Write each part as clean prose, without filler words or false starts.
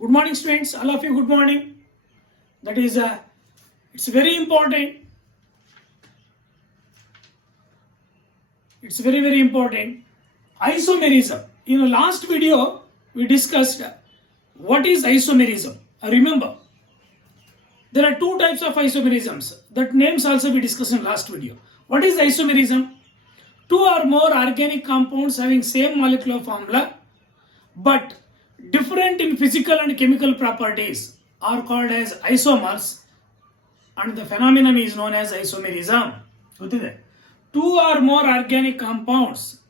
Good morning, students. All of you, good morning. That is, it's very important. It's very, very important. Isomerism. In the last video, we discussed what is isomerism. Remember, there are two types of isomerisms. That names also we discussed in last video. What is isomerism? Two or more organic compounds having same molecular formula but different in physical and chemical properties are called as isomers, and the phenomenon is known as isomerism. Two or more organic compounds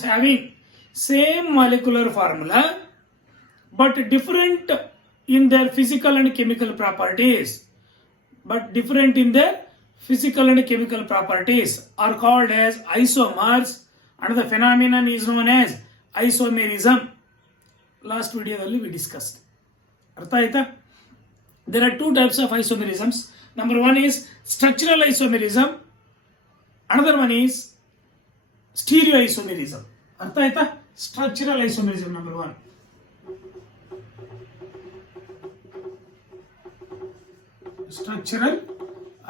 having same molecular formula but different in their physical and chemical properties are called as isomers, and the phenomenon is known as isomerism. Last video we discussed. There are two types of isomerisms. Number one is structural isomerism. Another one is stereoisomerism. Structural isomerism number one. Structural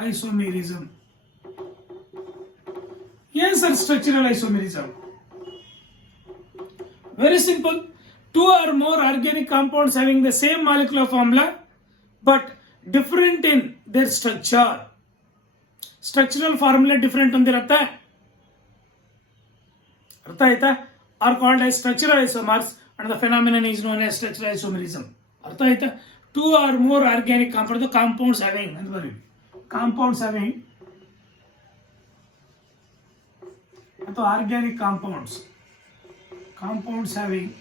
isomerism. Yes, sir, structural isomerism. Very simple. Two or more organic compounds having the same molecular formula but different in their structure. Structural formula different are called as structural isomers, and the phenomenon is known as structural isomerism. Two or more organic compounds having organic compounds having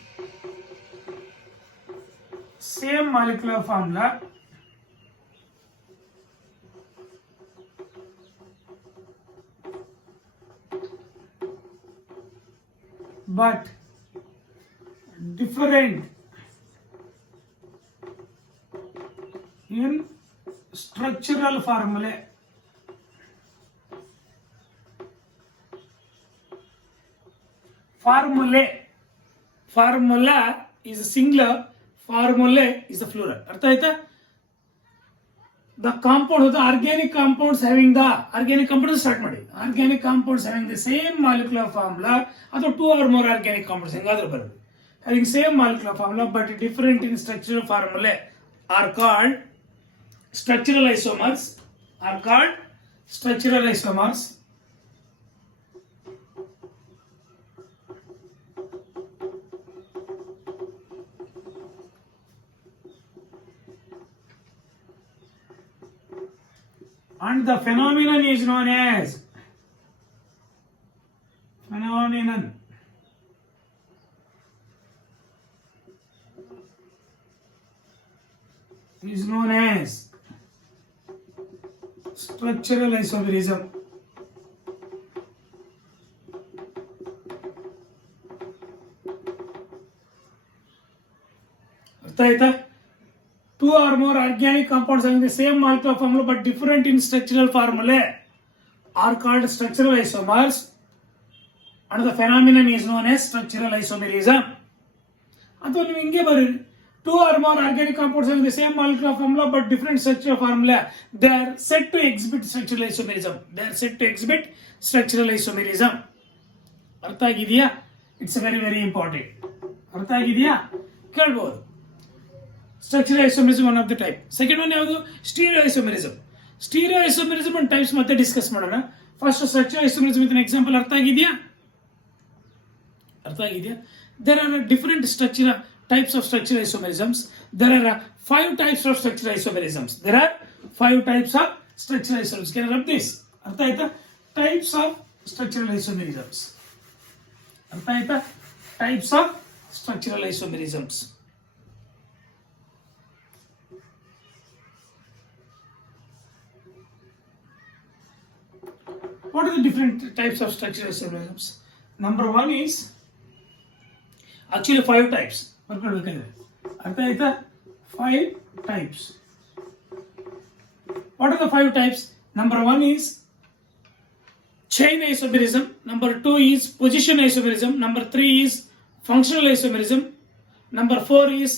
same molecular formula but different in structural formulae. Formula is a singular, formulae is a plural. The compound, the organic compounds having the same molecular formula, or two or more organic compounds having same molecular formula but different in structural formulae are called structural isomers. And the phenomenon is known as structural isomerism. Two or more organic compounds having the same molecular formula but different in structural formulae are called structural isomers, and the phenomenon is known as structural isomerism. Two or more organic compounds having the same molecular formula but different structural formula, they are said to exhibit structural isomerism. It's very, very important. Structural isomerism one of the type. Second one is stereoisomerism. Stereoisomerism and types matte discuss madana. First, structural isomerism with an example. There are different types of structural isomerisms. There are 5 types of structural isomerisms. Can I rub this? Types of structural isomerisms. What are the different types of structural isomerisms? Number one is actually 5 types. 5 types. What are the 5 types? Number 1 is chain isomerism. Number 2 is position isomerism. Number 3 is functional isomerism. Number 4 is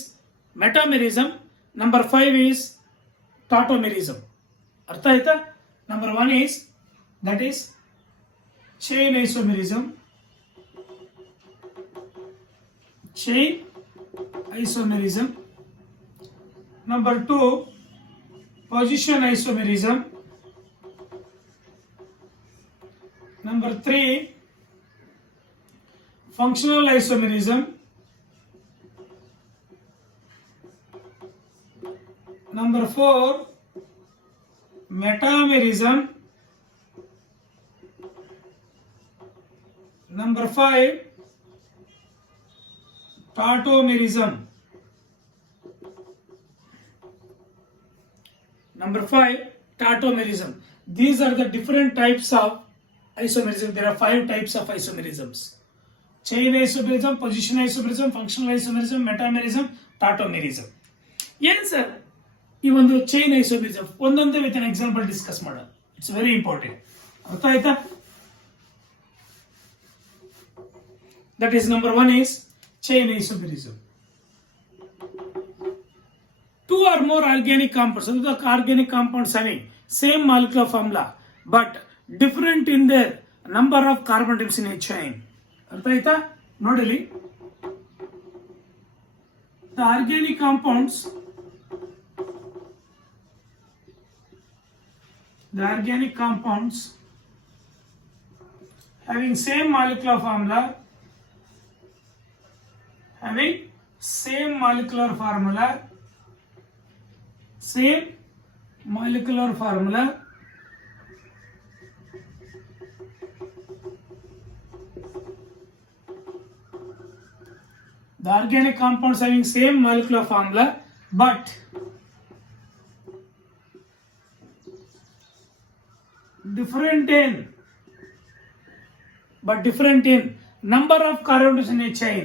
metamerism. Number 5 is tautomerism. Artha aita? Number 1 is, that is chain isomerism. Chain isomerism. Number 2, position isomerism. Number 3, functional isomerism. Number 4, metamerism. Number 5, tautomerism. Number 5, tautomerism. These are the different types of isomerism. There are 5 types of isomerisms. Chain isomerism, position isomerism, functional isomerism, metamerism, tautomerism. Yes, sir. ಈ ಒಂದು chain isomerism ಒಂದೊಂದೇ with an example discuss ಮಾಡೋಣ. It's very important. ಅರ್ಥ ಆಯ್ತಾ? That is number 1 is chain isomerism. 2 or more organic compounds, so the organic compounds having same molecular formula but different in their number of carbon atoms in a chain. ಅರ್ಥ ಆಯ್ತಾ? ನೋಡಲಿ, the organic compounds having same molecular formula the organic compounds having same molecular formula but different in number of carbon atoms in a chain.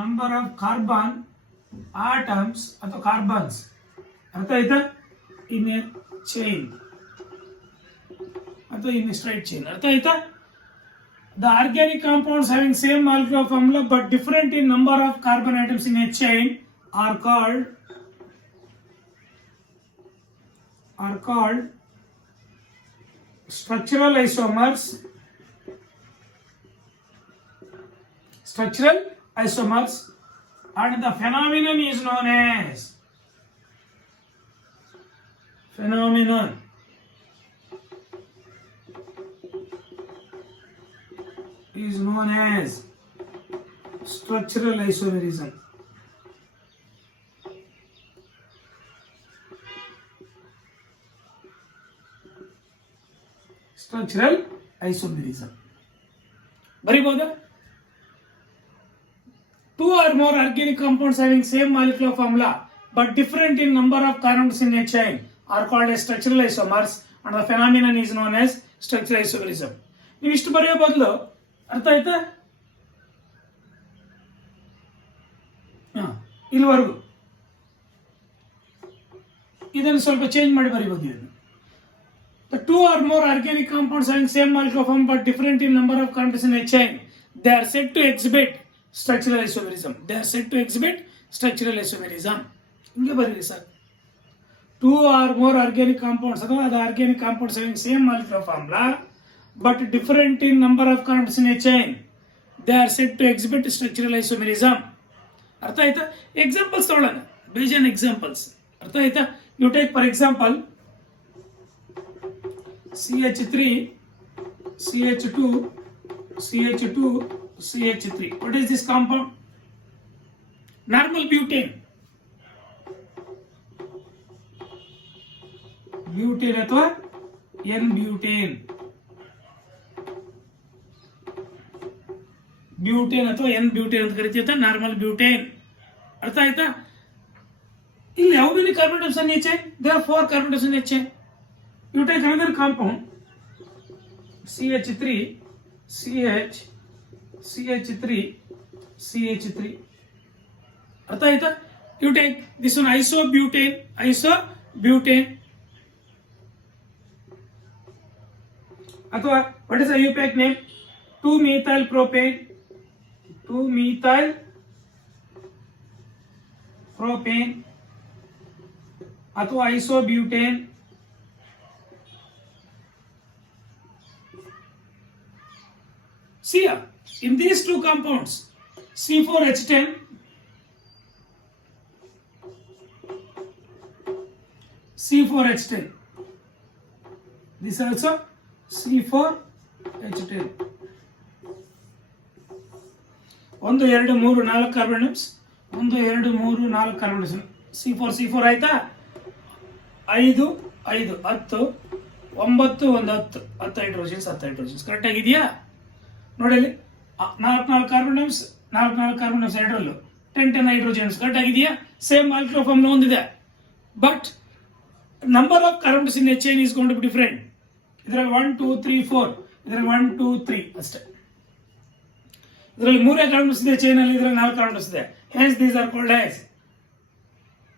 Number of carbon atoms ಅಥವಾ carbons, ಅರ್ಥ ಆಯ್ತಾ, in a chain ಅಥವಾ in a straight chain. ಅರ್ಥ ಆಯ್ತಾ? The organic compounds having same molecular formula but different in number of carbon atoms in a chain are called structural isomers. And the phenomenon is known as structural isomerism. Structural isomerism. ಬರಿಬೋದಾ? 2 or more organic compounds having same molecular formula but different in number of carbons in a chain are called as structural isomers and the phenomenon is known as structural isomerism. ನೀವು ಇಷ್ಟು ಬರೆಯೋ ಬದಲು, ಅರ್ಥ ಆಯ್ತಾ, ಇಲ್ಲಿವರೆಗೂ ಇದನ್ನು ಸ್ವಲ್ಪ ಚೇಂಜ್ ಮಾಡಿ ಬರೀಬಹುದು. ಇದನ್ನು the 2 or more organic compounds having same molecular formula but different in number of carbons in a chain, they are said to exhibit structural isomerism. ಹಿಂಗೆ ಬರೀರಿ ಸರ್. 2 or more organic compounds ಅಥವಾ the organic compounds having same molecular formula but different in number of carbons in a chain, they are said to exhibit structural isomerism. ಅರ್ಥ ಆಯ್ತಾ? ಎಕ್ಸಾಂಪಲ್ಸ್ ತಗೊಳ್ಳೋಣ, ಬೇಜಾನ್ examples. ಅರ್ಥ ಆಯ್ತಾ? You take for example CH3, CH2, CH2, CH3. What is this compound? Normal butane. Butane ಅಥವಾ N-butane. Butane ಅಥವಾ N-butane ಅಂತ ಕರಿತೀವಿ, ನಾರ್ಮಲ್ ಬ್ಯೂಟೇನ್. ಅರ್ಥ ಆಯ್ತಾ? ಇಲ್ಲಿ how many carbon atoms in a chain? There are 4 carbon atoms in a chain. You take another compound CH3, CH, CH3, CH3. ಅರ್ಥ ಆಯ್ತಾ? You take this one isobutane. ಅಥವಾ what is the IUPAC name? 2-methyl propane, 2-methyl propane ಅಥವಾ isobutane, see here, in these two compounds C4H10 C4H10, this also C4H10, 1 2 3 4 ಕಾರ್ಬನ್ಸ್, 1 2 3 4 carbons, C4 ಆಯ್ತಾ, 5 5 10 9 1 10 10 hydrogens correct ಆಗಿದೆಯಾ ನೋಡಿ ಅಲ್ಲಿ, 4 ಕಾರ್ಬನ್ಸ್ 4 carbons ಎರಡರಲ್ಲೂ 10 hydrogens correct ಆಗಿದೆಯಾ, same molecular form ಹೊಂದಿದೆ, but number of carbons in a chain is going to be different. ಇದರಲ್ಲಿ 1 2 3 4, ಇದರಲ್ಲಿ 1 2 3 ಅಷ್ಟೇ. ಇದರಲ್ಲಿ 3 ಕಾರ್ಬನ್ಸ್ ಇದೆ ಚೈನ್ ಅಲ್ಲಿ, ಇದರಲ್ಲಿ 4 ಕಾರ್ಬನ್ಸ್ ಇದೆ. Hence these are called as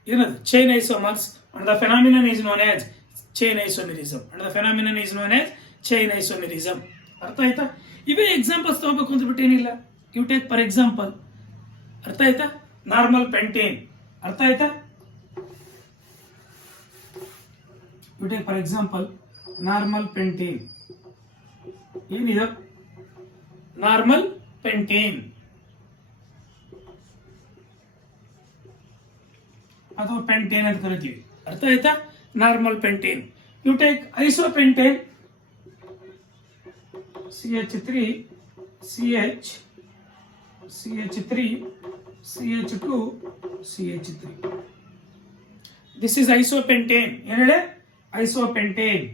ಏನದು chain isomers, and the phenomenon is known as chain isomerism, and the phenomenon is known as chain isomerism. ಅರ್ಥ ಆಯ್ತಾ? ಇವೇ ಎಕ್ಸಾಂಪಲ್ಸ್ ತಗೋಬೇಕು ಅಂತ ಬಿಟ್ಟು ಏನಿಲ್ಲ. ಯು ಟೇಕ್ ಫಾರ್ ಎಕ್ಸಾಂಪಲ್, ಅರ್ಥ ಆಯ್ತಾ, ನಾರ್ಮಲ್ ಪೆಂಟೇನ್, ಅರ್ಥ ಆಯ್ತಾ, you take for example normal pentane. ಏನಿದೆ ನಾರ್ಮಲ್ ಪೆಂಟೇನ್ ಅಥವಾ ಪೆಂಟೇನ್ ಅಂತ ಕರಿತೀವಿ, ಅರ್ಥ ಆಯ್ತಾ, normal pentane. You take isopentane, CH3 CH CH3 CH2 CH3, this is isopentane. ಏನಡೆ ಐಸೋಪೆಂಟೇನ್.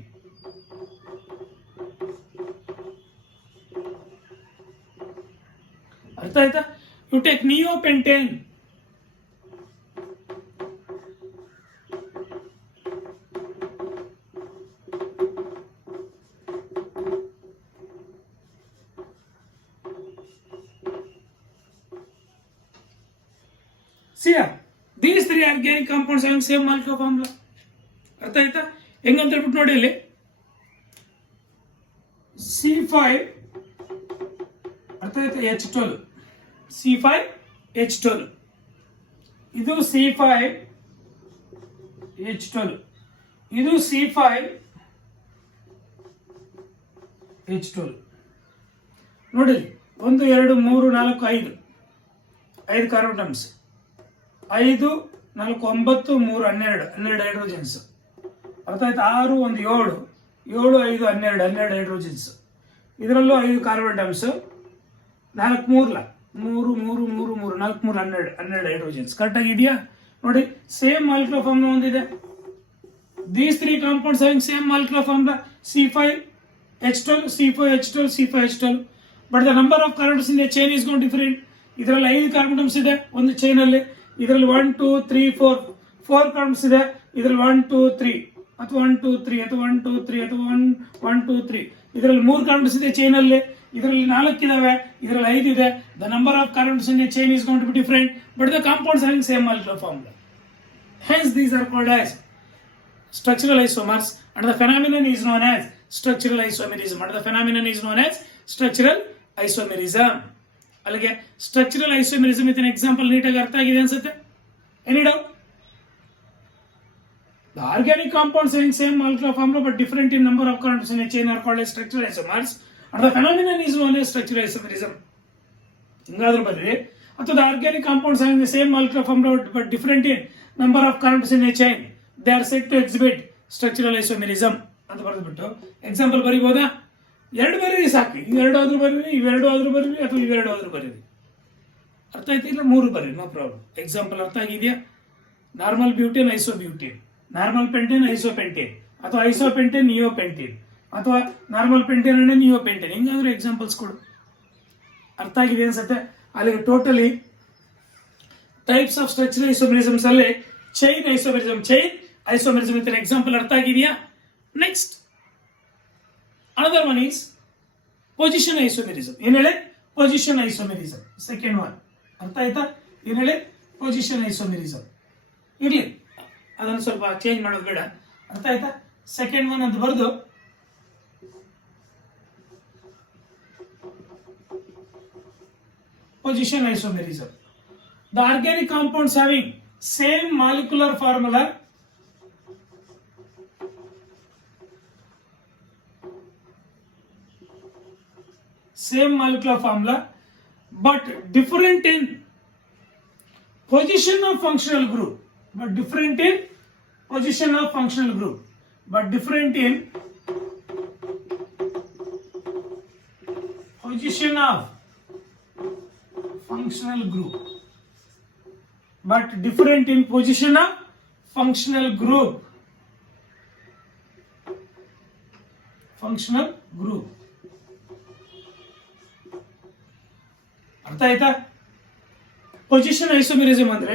ಅರ್ಥ ಆಯ್ತಾ? You take neopentane, see these three organic compounds having same molecular formula. ಅರ್ಥ ಆಯ್ತಾ? ಹೆಂಗಂತ ಹೇಳ್ಬಿಟ್ಟು ನೋಡಿ ಇಲ್ಲಿ, C5 ಅರ್ಥ ಆಯ್ತಾ, H12, C5H12, ಇದು C5H12, ಇದು C5H12. ನೋಡಿ 1 2 3 4 5 ಕಾರ್ಬನ್ಸ್, 5 4 9 3 12 ಹೈಡ್ರೋಜನ್ಸ್, ಅರ್ಥ ಆಯ್ತು, 6 1 7 7 5 12 ಹೈಡ್ರೋಜನ್ಸ್, ಇದರಲ್ಲೂ 5 ಕಾರ್ಬನ್ ಡಮ್ಸ್, 4 3 3 3 3 3 4 3 12 ಹೈಡ್ರೋಜನ್ಸ್ ಕರೆಕ್ಟ್ ಆಗಿದೆಯಾ ನೋಡಿ, ಸೇಮ್ ಮಾಲಿಕ್ಯುಲರ್ ಫಾರ್ಮ್ ಹೊಂದಿದೆ. These 3 compounds having same molecular form, C5H12 C5H12 C5H12, but the number of carbons in a chain is gone different. ಇದರಲ್ಲಿ 5 ಕಾರ್ಬನ್ ಡಮ್ಸ್ ಇದೆ ಒಂದು ಚೈನ್ ಅಲ್ಲಿ, ಇದರಲ್ಲಿ 1 2 3 4 ಕಾರ್ಬನ್ಸ್ ಇದೆ, ಇದರಲ್ಲಿ 1 2 3 ಅಥವಾ 1 2 3 ಅಥವಾ 1 2 3 ಅಥವಾ 1 2 3, ಇದರಲ್ಲಿ 3 ಕಾರ್ಬನ್ಸ್ ಇದೆ ಚೈನ್ ಅಲ್ಲಿ, ಇದರಲ್ಲಿ 4 ಇದಾವೆ, ಇದರಲ್ಲಿ 5 ಇದೆ. The number of carbons in a chain is going to be different, but the compounds having same molecular formula. Hence these are called as structural isomers, and the phenomenon is known as structural isomerism, and the phenomenon is known as structural isomerism. ಅಲ್ಲಿಗೆ structural isomerism with example ನೀಟಾಗಿ ಅರ್ಥ ಆಗಿದೆ ಅನ್ಸುತ್ತೆ. Any doubt? The organic compounds having same molecular formula but different in number of carbons in a chain are called as structural isomers, and the phenomenon is known as structural isomerism. ಹಿಂಗಾದ್ರೂ ಬರ್ರಿ, ಅಥವಾ the organic compounds having the same molecular formula but different in number of carbons in a chain, they are said to exhibit structural isomerism ಅಂತ ಬರೆದ್ಬಿಟ್ಟು ಎಕ್ಸಾಂಪಲ್ ಬರೀಬೋದಾ? 2 ಬರೀರಿ ಸಾಕು, ಇವೆರಡಾದ್ರೂ ಬರೀರಿ, ಇವೆರಡಾದ್ರೂ ಬರೀರಿ, ಅಥವಾ ಇವೆರಡಾದ್ರೂ ಬರೀರಿ. ಅರ್ಥ ಆಯ್ತು ಇಲ್ಲ? 3 ಬರೀರಿ, ನೋ ಪ್ರಾಬ್ಲಮ್. ಎಕ್ಸಾಂಪಲ್ ಅರ್ಥ ಆಗಿದೆಯಾ? ನಾರ್ಮಲ್ ಬ್ಯೂಟೇನ್ ಐಸೋಬ್ಯೂಟೇನ್, ನಾರ್ಮಲ್ ಪೆಂಟೇನ್ ಐಸೋಪೆಂಟೇನ್, ಅಥವಾ ಐಸೋಪೆಂಟೇನ್ ನಿಯೋಪೆಂಟೇನ್, ಅಥವಾ ನಾರ್ಮಲ್ ಪೆಂಟೇನ್ ಅಂಡ್ ನಿಯೋಪೆಂಟೇನ್, ಹಿಂಗಾದ್ರೂ ಎಕ್ಸಾಂಪಲ್ಸ್ ಕೊಡು. ಅರ್ಥ ಆಗಿದೆ ಅನ್ಸುತ್ತೆ. ಅಲ್ಲಿಗೆ ಟೋಟಲಿ ಟೈಪ್ಸ್ ಆಫ್ ಸ್ಟ್ರಕ್ಚರಲ್ ಐಸೋಮೆರಿಸಮ್ಸ್ ಅಲ್ಲಿ ಚೈನ್ ಐಸೋಮೆರಿಸಮ್ ಅಂತ ಎಕ್ಸಾಂಪಲ್ ಅರ್ಥ ಆಗಿದೆಯಾ? Next another one is position isomerism. ಏನ್ ಹೇಳಿ? Position isomerism, second one. ಅರ್ಥ ಆಯ್ತಾ? ಏನ್ ಹೇಳಿ? Position isomerism. ಇರ್ಲಿ, ಅದನ್ನು ಸ್ವಲ್ಪ ಚೇಂಜ್ ಮಾಡೋದು ಬೇಡ. ಅರ್ಥ ಆಯ್ತಾ? ಸೆಕೆಂಡ್ ಒನ್ ಅಂತ ಬರೆದು position isomerism. The organic compounds having same molecular formula but different in position of functional group, but different in position of functional group, but different in position of functional group, but different in position of functional group, functional group. ಅರ್ಥ ಆಯ್ತಾ? Position isomerism ಅಂದ್ರೆ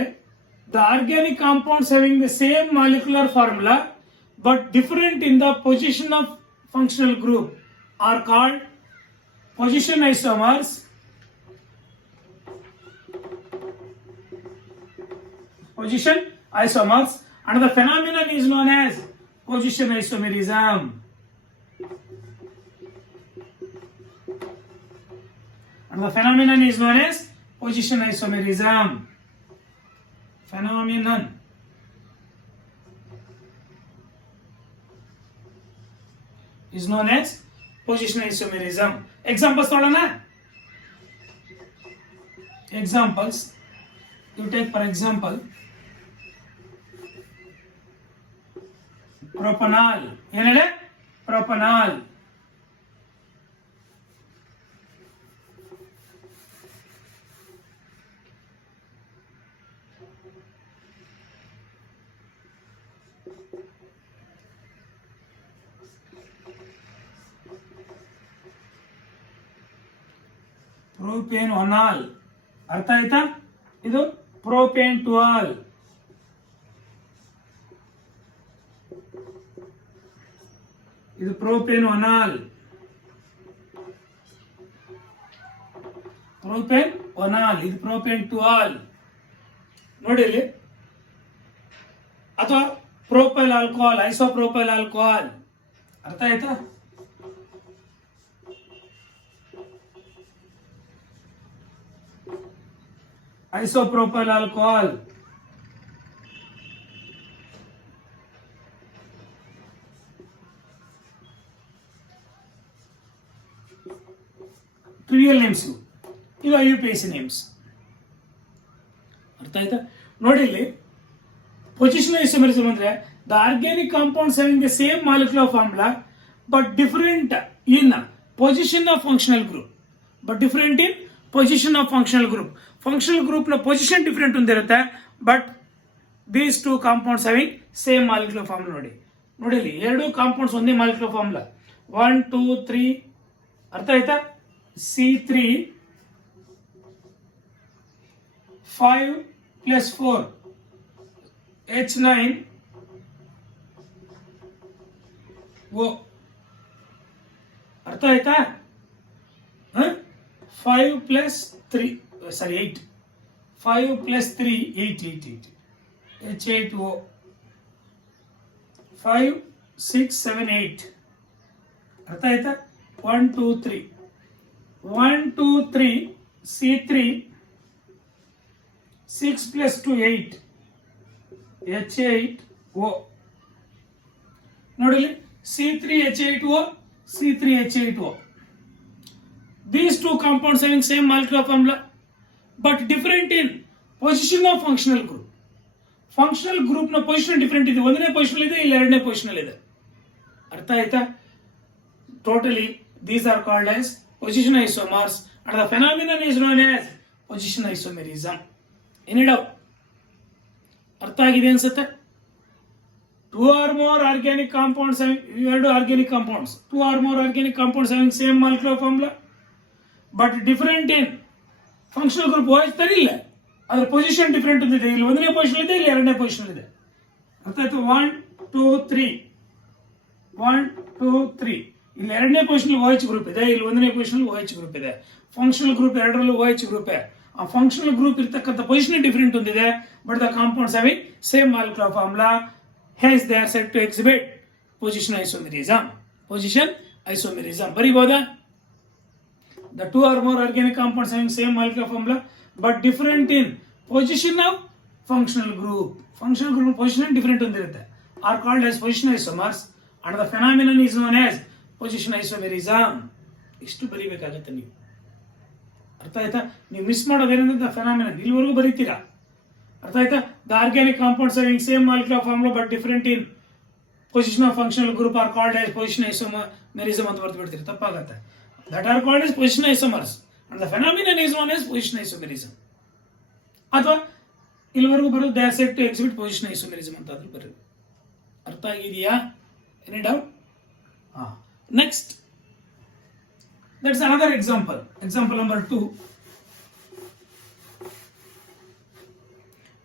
the organic compounds having the same molecular formula but different in the position of functional group are called position isomers. Position isomers, and the phenomenon is known as position isomerism. And the phenomenon is known as position isomerism. Phenomenon is known as position isomerism. Examples thodana. Examples, you take for example propanol. ಏನಲ್ಲ propanol. ಪ್ರೊಪೇನ್ಒನಾಲ್ ಅರ್ಥ ಆಯ್ತಾ? ಇದು ಪ್ರೊಪೇನ್ಟುಆಲ್. ಇದು ಪ್ರೊಪೇನ್ಒನಾಲ್. ಪ್ರೊಪೇನ್ಒನಾಲ್ ಇದು ಪ್ರೊಪೇನ್ಟುಆಲ್ ನೋಡಿ ಇಲ್ಲಿ. ಅಥವಾ ಪ್ರೋಪೈಲ್ ಆಲ್ಕೋಹಾಲ್, ಐಸೋಪ್ರೋಪೈಲ್ ಆಲ್ಕೋಹಾಲ್. ಅರ್ಥ ಆಯ್ತಾ? isopropyl alcohol. Trivial names ಇವು IUPAC names. ಅರ್ಥ ಆಯ್ತಾ? ನೋಡಿ ಇಲ್ಲಿ ಪೊಸಿಷನ್ ಐಸೋಮೆರಿಸಮ್ ಅಂದ್ರೆ the organic compounds having the same molecular formula but different in position of functional group, but different in position of functional group. Functional group ನ position different ಹೊಂದಿರುತ್ತೆ, but these two compounds having same molecular formula. ನೋಡಿ ಇಲ್ಲಿ ಎರಡು ಕಾಂಪೌಂಡ್ಸ್ ಒಂದೇ molecular formula 1 2 3. ಅರ್ಥ ಆಯ್ತಾ? C3 5 + 4 H9 O. ಅರ್ಥ ಆಯ್ತಾ? 5 + 3 sorry 8. 5 + 3 8 H8O. 5 6 7 8. ಅರ್ಥ ಆಯ್ತಾ? 1 2 3 1 2 3 C3 6 + 2 8 H8O. ನೋಡಿ C3 H8O, C3 H8O. These two compounds having same molecular formula but different in position of functional group. Functional group ನ ಪೊಸಿಷನ್ ಡಿಫರೆಂಟ್ ಇದೆ. ಒಂದನೇ ಪೊಸಿಷನ್ ಇದೆ, ಇಲ್ಲ ಎರಡನೇ ಪೊಸಿಷನ್ ಇದೆ. ಅರ್ಥ ಆಯ್ತಾ? Totally these are called as position isomers and the phenomenon is known as position isomerism. Any doubt? ಅರ್ಥ ಆಗಿದೆ ಅನ್ಸುತ್ತೆ? 2 or more organic compounds having ಎರಡು organic compounds, 2 or more organic compounds having same molecular formula but different in functional group. OH ತರ ಇಲ್ಲ, ಅದರ position different ಇದೆ. ಇಲ್ಲಿ ಒಂದನೇ ಪೊಸಿಷನ್ ಇದೆ, ಇಲ್ಲಿ ಎರಡನೇ ಪೊಸಿಷನ್ ಇದೆ. ಅರ್ಥ ಆಯ್ತು? 1 2 3 1 2 3. ಇಲ್ಲಿ ಎರಡನೇ ಪೊಸಿಷನ್ OH ಗ್ರೂಪ್ ಇದೆ, ಇಲ್ಲಿ ಒಂದನೇ ಪೊಸಿಷನ್ OH ಗ್ರೂಪ್ ಇದೆ. ಫಂಕ್ಷನಲ್ ಗ್ರೂಪ್ ಎರಡರಲ್ಲೂ OH ಗ್ರೂಪ್. ಆ ಫಂಕ್ಷನಲ್ ಗ್ರೂಪ್ ಇರತಕ್ಕಂಥ ಪೊಸಿಷನ್ ಡಿಫರೆಂಟ್ ಹೊಂದಿದೆ, but the compounds having same molecular formula, hence they are said to exhibit position isomerism. Position isomerism ಬರೀಬಹುದಾ? The two or more organic compounds having same molecular formula but different in position of functional group. Functional group position different ಹೊಂದಿರುತ್ತೆ are called as position isomers and the phenomenon is known as position isomerism. ಇಷ್ಟು ಬರೀಬೇಕಾಗತ್ತೆ ನೀವು. ಅರ್ಥ ಆಯ್ತಾ? ನೀವು ಮಿಸ್ ಮಾಡೋದೇನಂದ್ರೆ the phenomenon ಇಲ್ಲಿವರೆಗೂ ಬರೀತೀರಾ. ಅರ್ಥ ಆಯ್ತಾ? The organic compounds having same molecular formula but different in position of functional group are called as position isomerism ಅಂತ ಬರ್ದು ಬಿಡ್ತೀರಿ, ತಪ್ಪಾಗತ್ತೆ. That are called as position isomers and the phenomenon is known as position isomerism. ಅಥವಾ ಇಲ್ಲಿವರೆಗೂ ಬರೋದು they are set to exhibit position isomerism ಅಂತ ಆದ್ರೂ ಬರೋದು. ಅರ್ಥ ಆಗಿದೆಯಾ? Any doubt? Next, that's another example. Example number 2.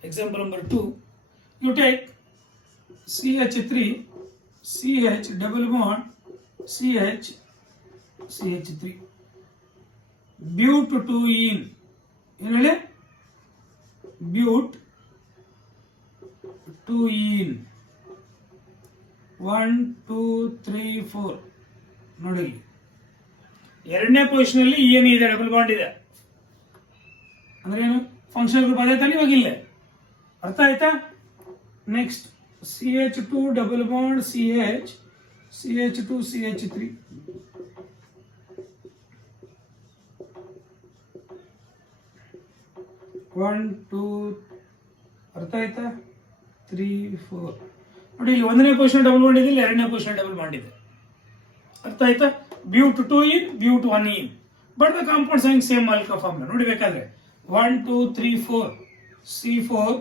Example number 2. You take CH3, CH double bond, CH, CH3. But 2-ene. ಏನಲ್ಲ? But 2-ene. 1, 2, 3, 4. ನೋಡಿ, ಎರಡನೇ ಪೊಸಿಷನ್ ಅಲ್ಲಿ ಏನು ಇದೆ, ಡಬಲ್ ಬಾಂಡ್ ಇದೆ ಅಂದ್ರೆ ಏನು? ಫಂಕ್ಷನಲ್ ಗ್ರೂಪ್ ಅದೇ ತಾನೇ ಇವಾಗಿಲ್ಲ. ಅರ್ಥ ಆಯ್ತಾ? Next CH2 double bond CH, CH2 CH3. One two, ಅರ್ಥ ಆಯ್ತಾ? 3, 4. ನೋಡಿ, ಇಲ್ಲಿ ಒಂದನೇ ಪೊಸಿಷನ್ ಡಬಲ್ ಬಾಂಡ್ ಇದೆ, ಇಲ್ಲಿ ಎರಡನೇ ಪೊಸಿಷನ್ ಡಬಲ್ ಬಾಂಡ್ ಇದೆ. ಅರ್ಥ ಆಯ್ತಾ? But 2-ene, but 1-ene. But the compounds having same molecular formula. ನೋಡಿ ಬೇಕಾದ್ರೆ 1, 2, 3, 4, C4,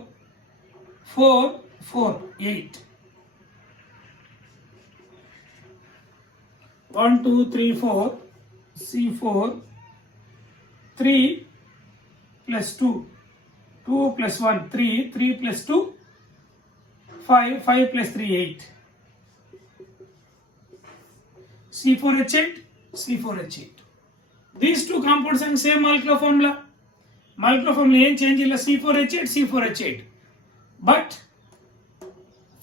4, 4, 8. 1, 2, 3, 4, C4, 3 plus 2, 2 plus 1, 3, 3 plus 2, 5, 5 plus 3, 8. C4H8, C4H8. These two compounds having same molecular formula. Molecular formula ಏನು ಚೇಂಜ್ ಇಲ್ಲ, C4H8, C4H8. But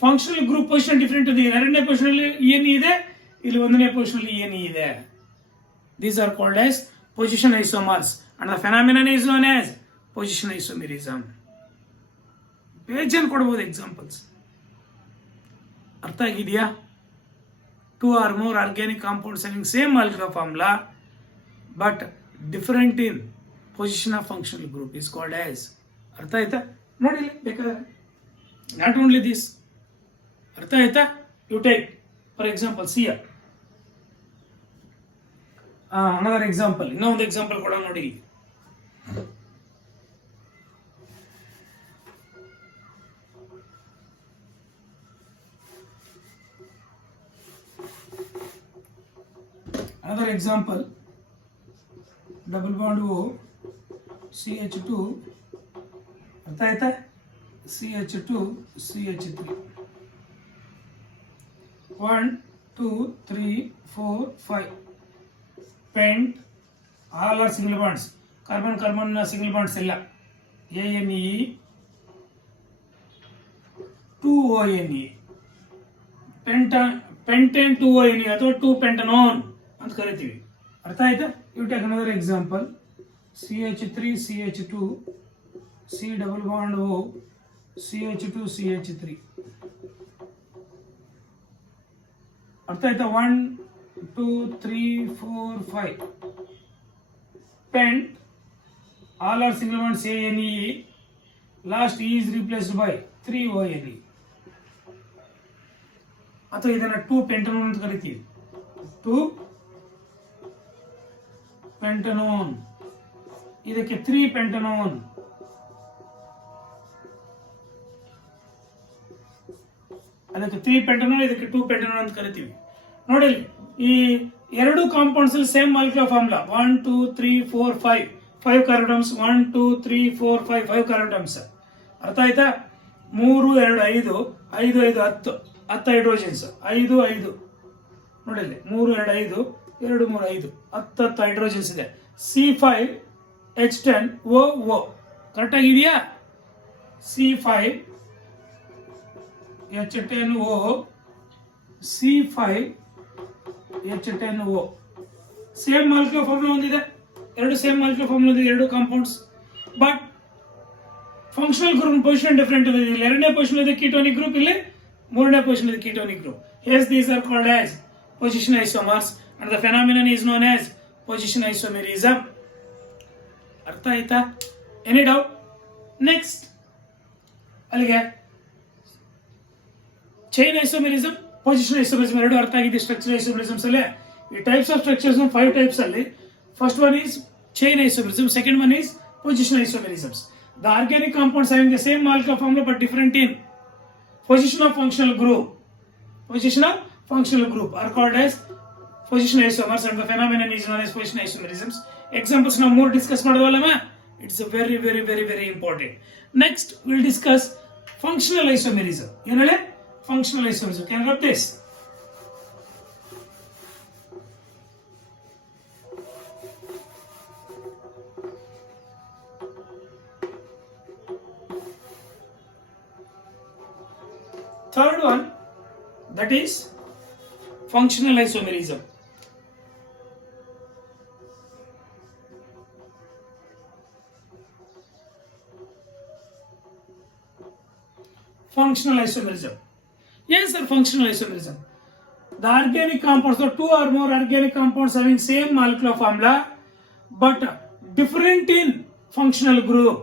functional group position different ಇದೆ. ಎರಡನೇ ಪೊಸಿಷನ್ ಅಲ್ಲಿ ಏನು ಇದೆ, ಇಲ್ಲಿ ಒಂದನೇ ಪೊಸಿಷನ್ ಅಲ್ಲಿ ಏನು ಇದೆ. These are called as position isomers and the phenomenon is known as position isomerism. Page ಅಲ್ಲಿ ಕೊಡಬಹುದು ಎಕ್ಸಾಂಪಲ್ಸ್. ಅರ್ಥ ಆಗಿದೆಯಾ? Two or more organic compounds having same molecular formula but different in position of functional group is called as. ಅರ್ಥ ಆಯ್ತಾ? ನೋಡಿ ಬೇಕಾದ್ರೆ not only this. ಅರ್ಥ ಆಯ್ತಾ? You take for example see here another example. ಇನ್ನೊಂದು ಎಕ್ಸಾಂಪಲ್ ಕೊಡ ನೋಡಿ. Another example, double bond O, CH2, ಅರ್ಥ ಆಯ್ತಾ? CH2, CH3. 1, 2, 3, 4, 5. Pent, all are single bonds. Carbon, carbon single bonds ಎಲ್ಲ. ANE, 2ONE. Pentane 2ONE ಅಥವಾ 2-pentanone ಅಂತ ಕರಿತೀವಿ. ಅರ್ಥ ಆಯ್ತಾ? You take another example, CH3, CH2, C double bond O, CH2, CH3. ಅರ್ಥ ಆಯ್ತಾ? 1, 2, 3, 4, 5. Pent, all are single bonds ANE, last E is replaced by 3ONE. ಅಥವಾ ಇದನ್ನ 2-pentanone ಅಂತ ಕರಿತೀವಿ. 2-pentanone. ಇದಕ್ಕೆ 3-pentanone. ಅದಕ್ಕೆ 3-pentanone, ಇದಕ್ಕೆ 2-pentanone ಅಂತ ಕರಿತೀವಿ. ನೋಡಿ, ಈ ಎರಡು ಕಾಂಪೌಂಡ್ಸ್ ಅಲ್ಲಿ ಸೇಮ್ ಮಾಲಿಕ್ಯುಲರ್ ಫಾರ್ಮುಲಾ 1, 2, 3, 4, 5. 5 ಕಾರ್ಬನ್ಸ್. 1, 2, 3, 4, 5. 5 ಕಾರ್ಬನ್ಸ್. ಅರ್ಥ ಆಯ್ತಾ? 3, 2, 5. 5, 5, 10. 10 ಹೈಡ್ರೋಜನ್ಸ್. 5, 5. ನೋಡಿ, 3, 2, 5. 2, 3, 5. 10 ಹೈಡ್ರೋಜನ್ಸ್ ಇದೆ. C5H10OO. ಕರೆಕ್ಟ್ ಆಗಿದೆಯಾ? C5H10O, C5H10O. Same molecular formula ಹೊಂದಿದೆ. ಎರಡು ಸೇಮ್ ಮಾಲಿಕ್ಯುಲರ್ ಫಾರ್ಮುಲಾ ಇದೆ, ಎರಡು compounds. But functional group position different ಇದೆ. ಇಲ್ಲಿ ಎರಡನೇ ಪೊಸಿಷನ್ ಇದೆ ಕೀಟೋನಿಕ್ ಗ್ರೂಪ್, ಇಲ್ಲಿ ಮೂರನೇ ಪೊಸಿಷನ್ ಇದೆ ಕೀಟೋನಿಕ್ group. Hence these are called as position isomers and the phenomenon is known as position isomerism. ಅರ್ಥ ಆಯ್ತಾ? Any doubt? ನೆಕ್ಸ್ಟ್ ಅಲ್ಲಿಗೆ ಚೈನ್ ಐಸೋಮೆರಿಸಮ್, ಪೊಸಿಷನ್ ಐಸೋಮೆರಿಸಮ್ ಎರಡು ಅರ್ಥ ಆಗಿದೆ. ಸ್ಟ್ರಕ್ಚರ್ ಐಸೋಮೆರಿಸಮ್ಸ್ ಅಲ್ಲಿ ಈ ಟೈಪ್ಸ್ ಆಫ್ ಸ್ಟ್ರಕ್ಚರ್ಸ್ 5 ಟೈಪ್ಸ್ ಅಲ್ಲಿ first one is chain isomerism, second one is position isomerisms. The organic compounds having the same molecular formula but different in position of functional group are called as position isomers and the phenomenon is known as position isomerisms. Examples now more discuss madavallama. It's a very very very very important. Next we'll discuss functional isomerism. Yenale functional isomerism. Can you grab this? Third one, that is functional isomerism. Functional isomerism. Yes, sir, functional isomerism. The organic compounds, so 2 or more organic compounds having same molecular formula but different in functional group.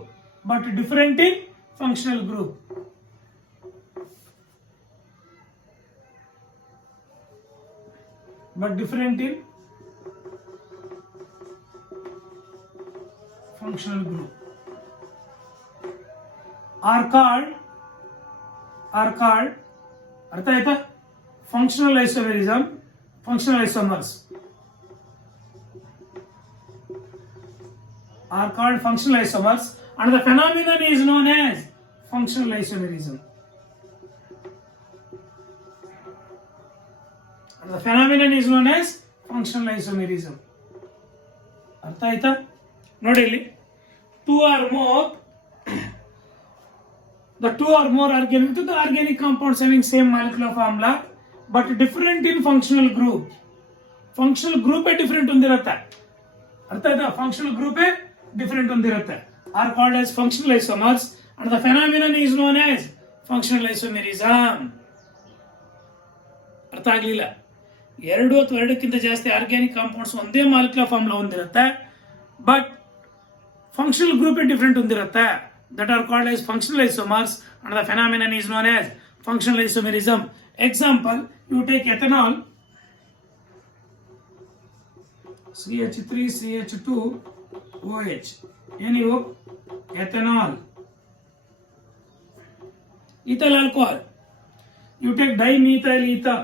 are called अर्थ आयता functional isomerism, functional isomers are called functional isomers and the phenomenon is known as functional isomerism. अर्थ आयता ನೋಡಿ ಇಲ್ಲಿ two or more organic compounds having same molecular formula but different in functional group different ಹೊಂದಿರುತ್ತೆ. ಅರ್ಥ ಆಯ್ತಾ? functional group different ಹೊಂದಿರುತ್ತೆ are called as functional isomers and the phenomenon is known as functional isomerism. ಅರ್ಥ ಆಗಲಿಲ್ಲ? ಎರಡು ಅಥವಾ ಎರಡಕ್ಕಿಂತ ಜಾಸ್ತಿ ಆರ್ಗ್ಯಾನಿಕ್ ಕಾಂಪೌಂಡ್ಸ್ ಒಂದೇ ಮಾಲಿಕ್ಯುಲರ್ ಫಾರ್ಮುಲಾ ಹೊಂದಿರುತ್ತೆ ಬಟ್ ಫಂಕ್ಷನಲ್ ಗ್ರೂಪ್ ಡಿಫರೆಂಟ್ ಹೊಂದಿರುತ್ತೆ. that are called as functional isomers and the phenomenon is known as functional isomerism. Example, you take ethanol CH3CH2OH ಏನು ethanol, ethyl alcohol, you take dimethyl ether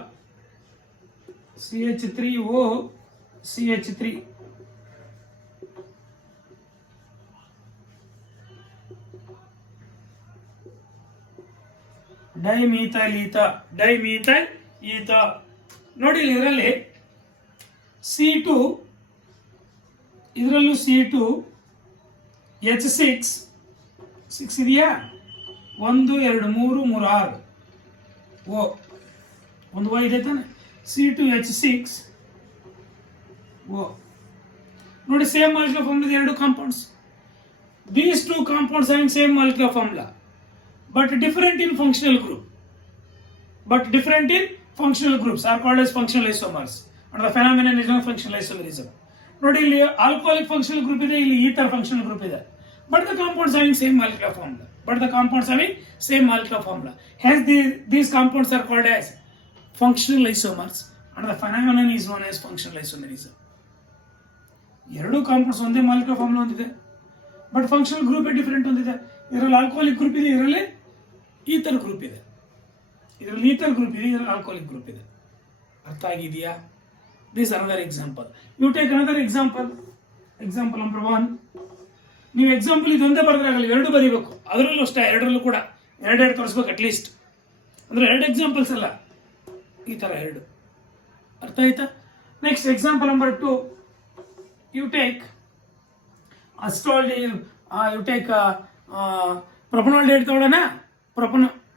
CH3O CH3 dimethyl ether ನೋಡಿ ಇದರಲ್ಲಿ C2 ಇದರಲ್ಲೂ C2 H6 ಇದೆಯಾ 1 2 3 3 6 ಓ ಒಂದು Y ಇದೆ ತಾನೆ C2H6 ಓ ನೋಡಿ same molecular formula ಎರಡು compounds. These two compounds having same molecular formula but different in functional groups are called as functional isomers and the phenomenon is known as functional isomerism. ನೋಡಿ ಇಲ್ಲಿ alcoholic functional group ಇದೆ, ಇಲ್ಲಿ ether functional group ಇದೆ but the compounds having same molecular formula hence these compounds are called as functional isomers and the phenomenon is known as functional isomerism. ಎರಡು ಕಾಂಪೌಂಡ್ಸ್ ಒಂದೇ molecular formula ಹೊಂದಿದೆ but functional group different ಹೊಂದಿದೆ. ಇದರಲ್ಲಿ alcoholic group ಇದೆ, ಇದರಲ್ಲಿ ether group ಇದೆ, ಇದರಲ್ಲಿ alcoholic group ಇದೆ. ಅರ್ಥ ಆಗಿದೆಯಾ? This another example. You take another example number 1. ನೀವು ಎಕ್ಸಾಂಪಲ್ ಇದೊಂದೇ ಬರೆದ್ರಾಗಲ್ಲ, ಎರಡು ಬರೀಬೇಕು. ಅದರಲ್ಲೂ ಅಷ್ಟೇ, ಎರಡರಲ್ಲೂ ಕೂಡ ಎರಡೆರಡು ತೋರಿಸ್ಬೇಕು ಅಟ್ಲೀಸ್ಟ್. ಅಂದ್ರೆ 2 ಎಕ್ಸಾಂಪಲ್ಸ್ ಅಲ್ಲ, ಈ ತರ 2. ಅರ್ಥ ಆಯ್ತಾ? Next example number 2. You take propanaldehyde ತಗೊಳ್ಳೋಣ.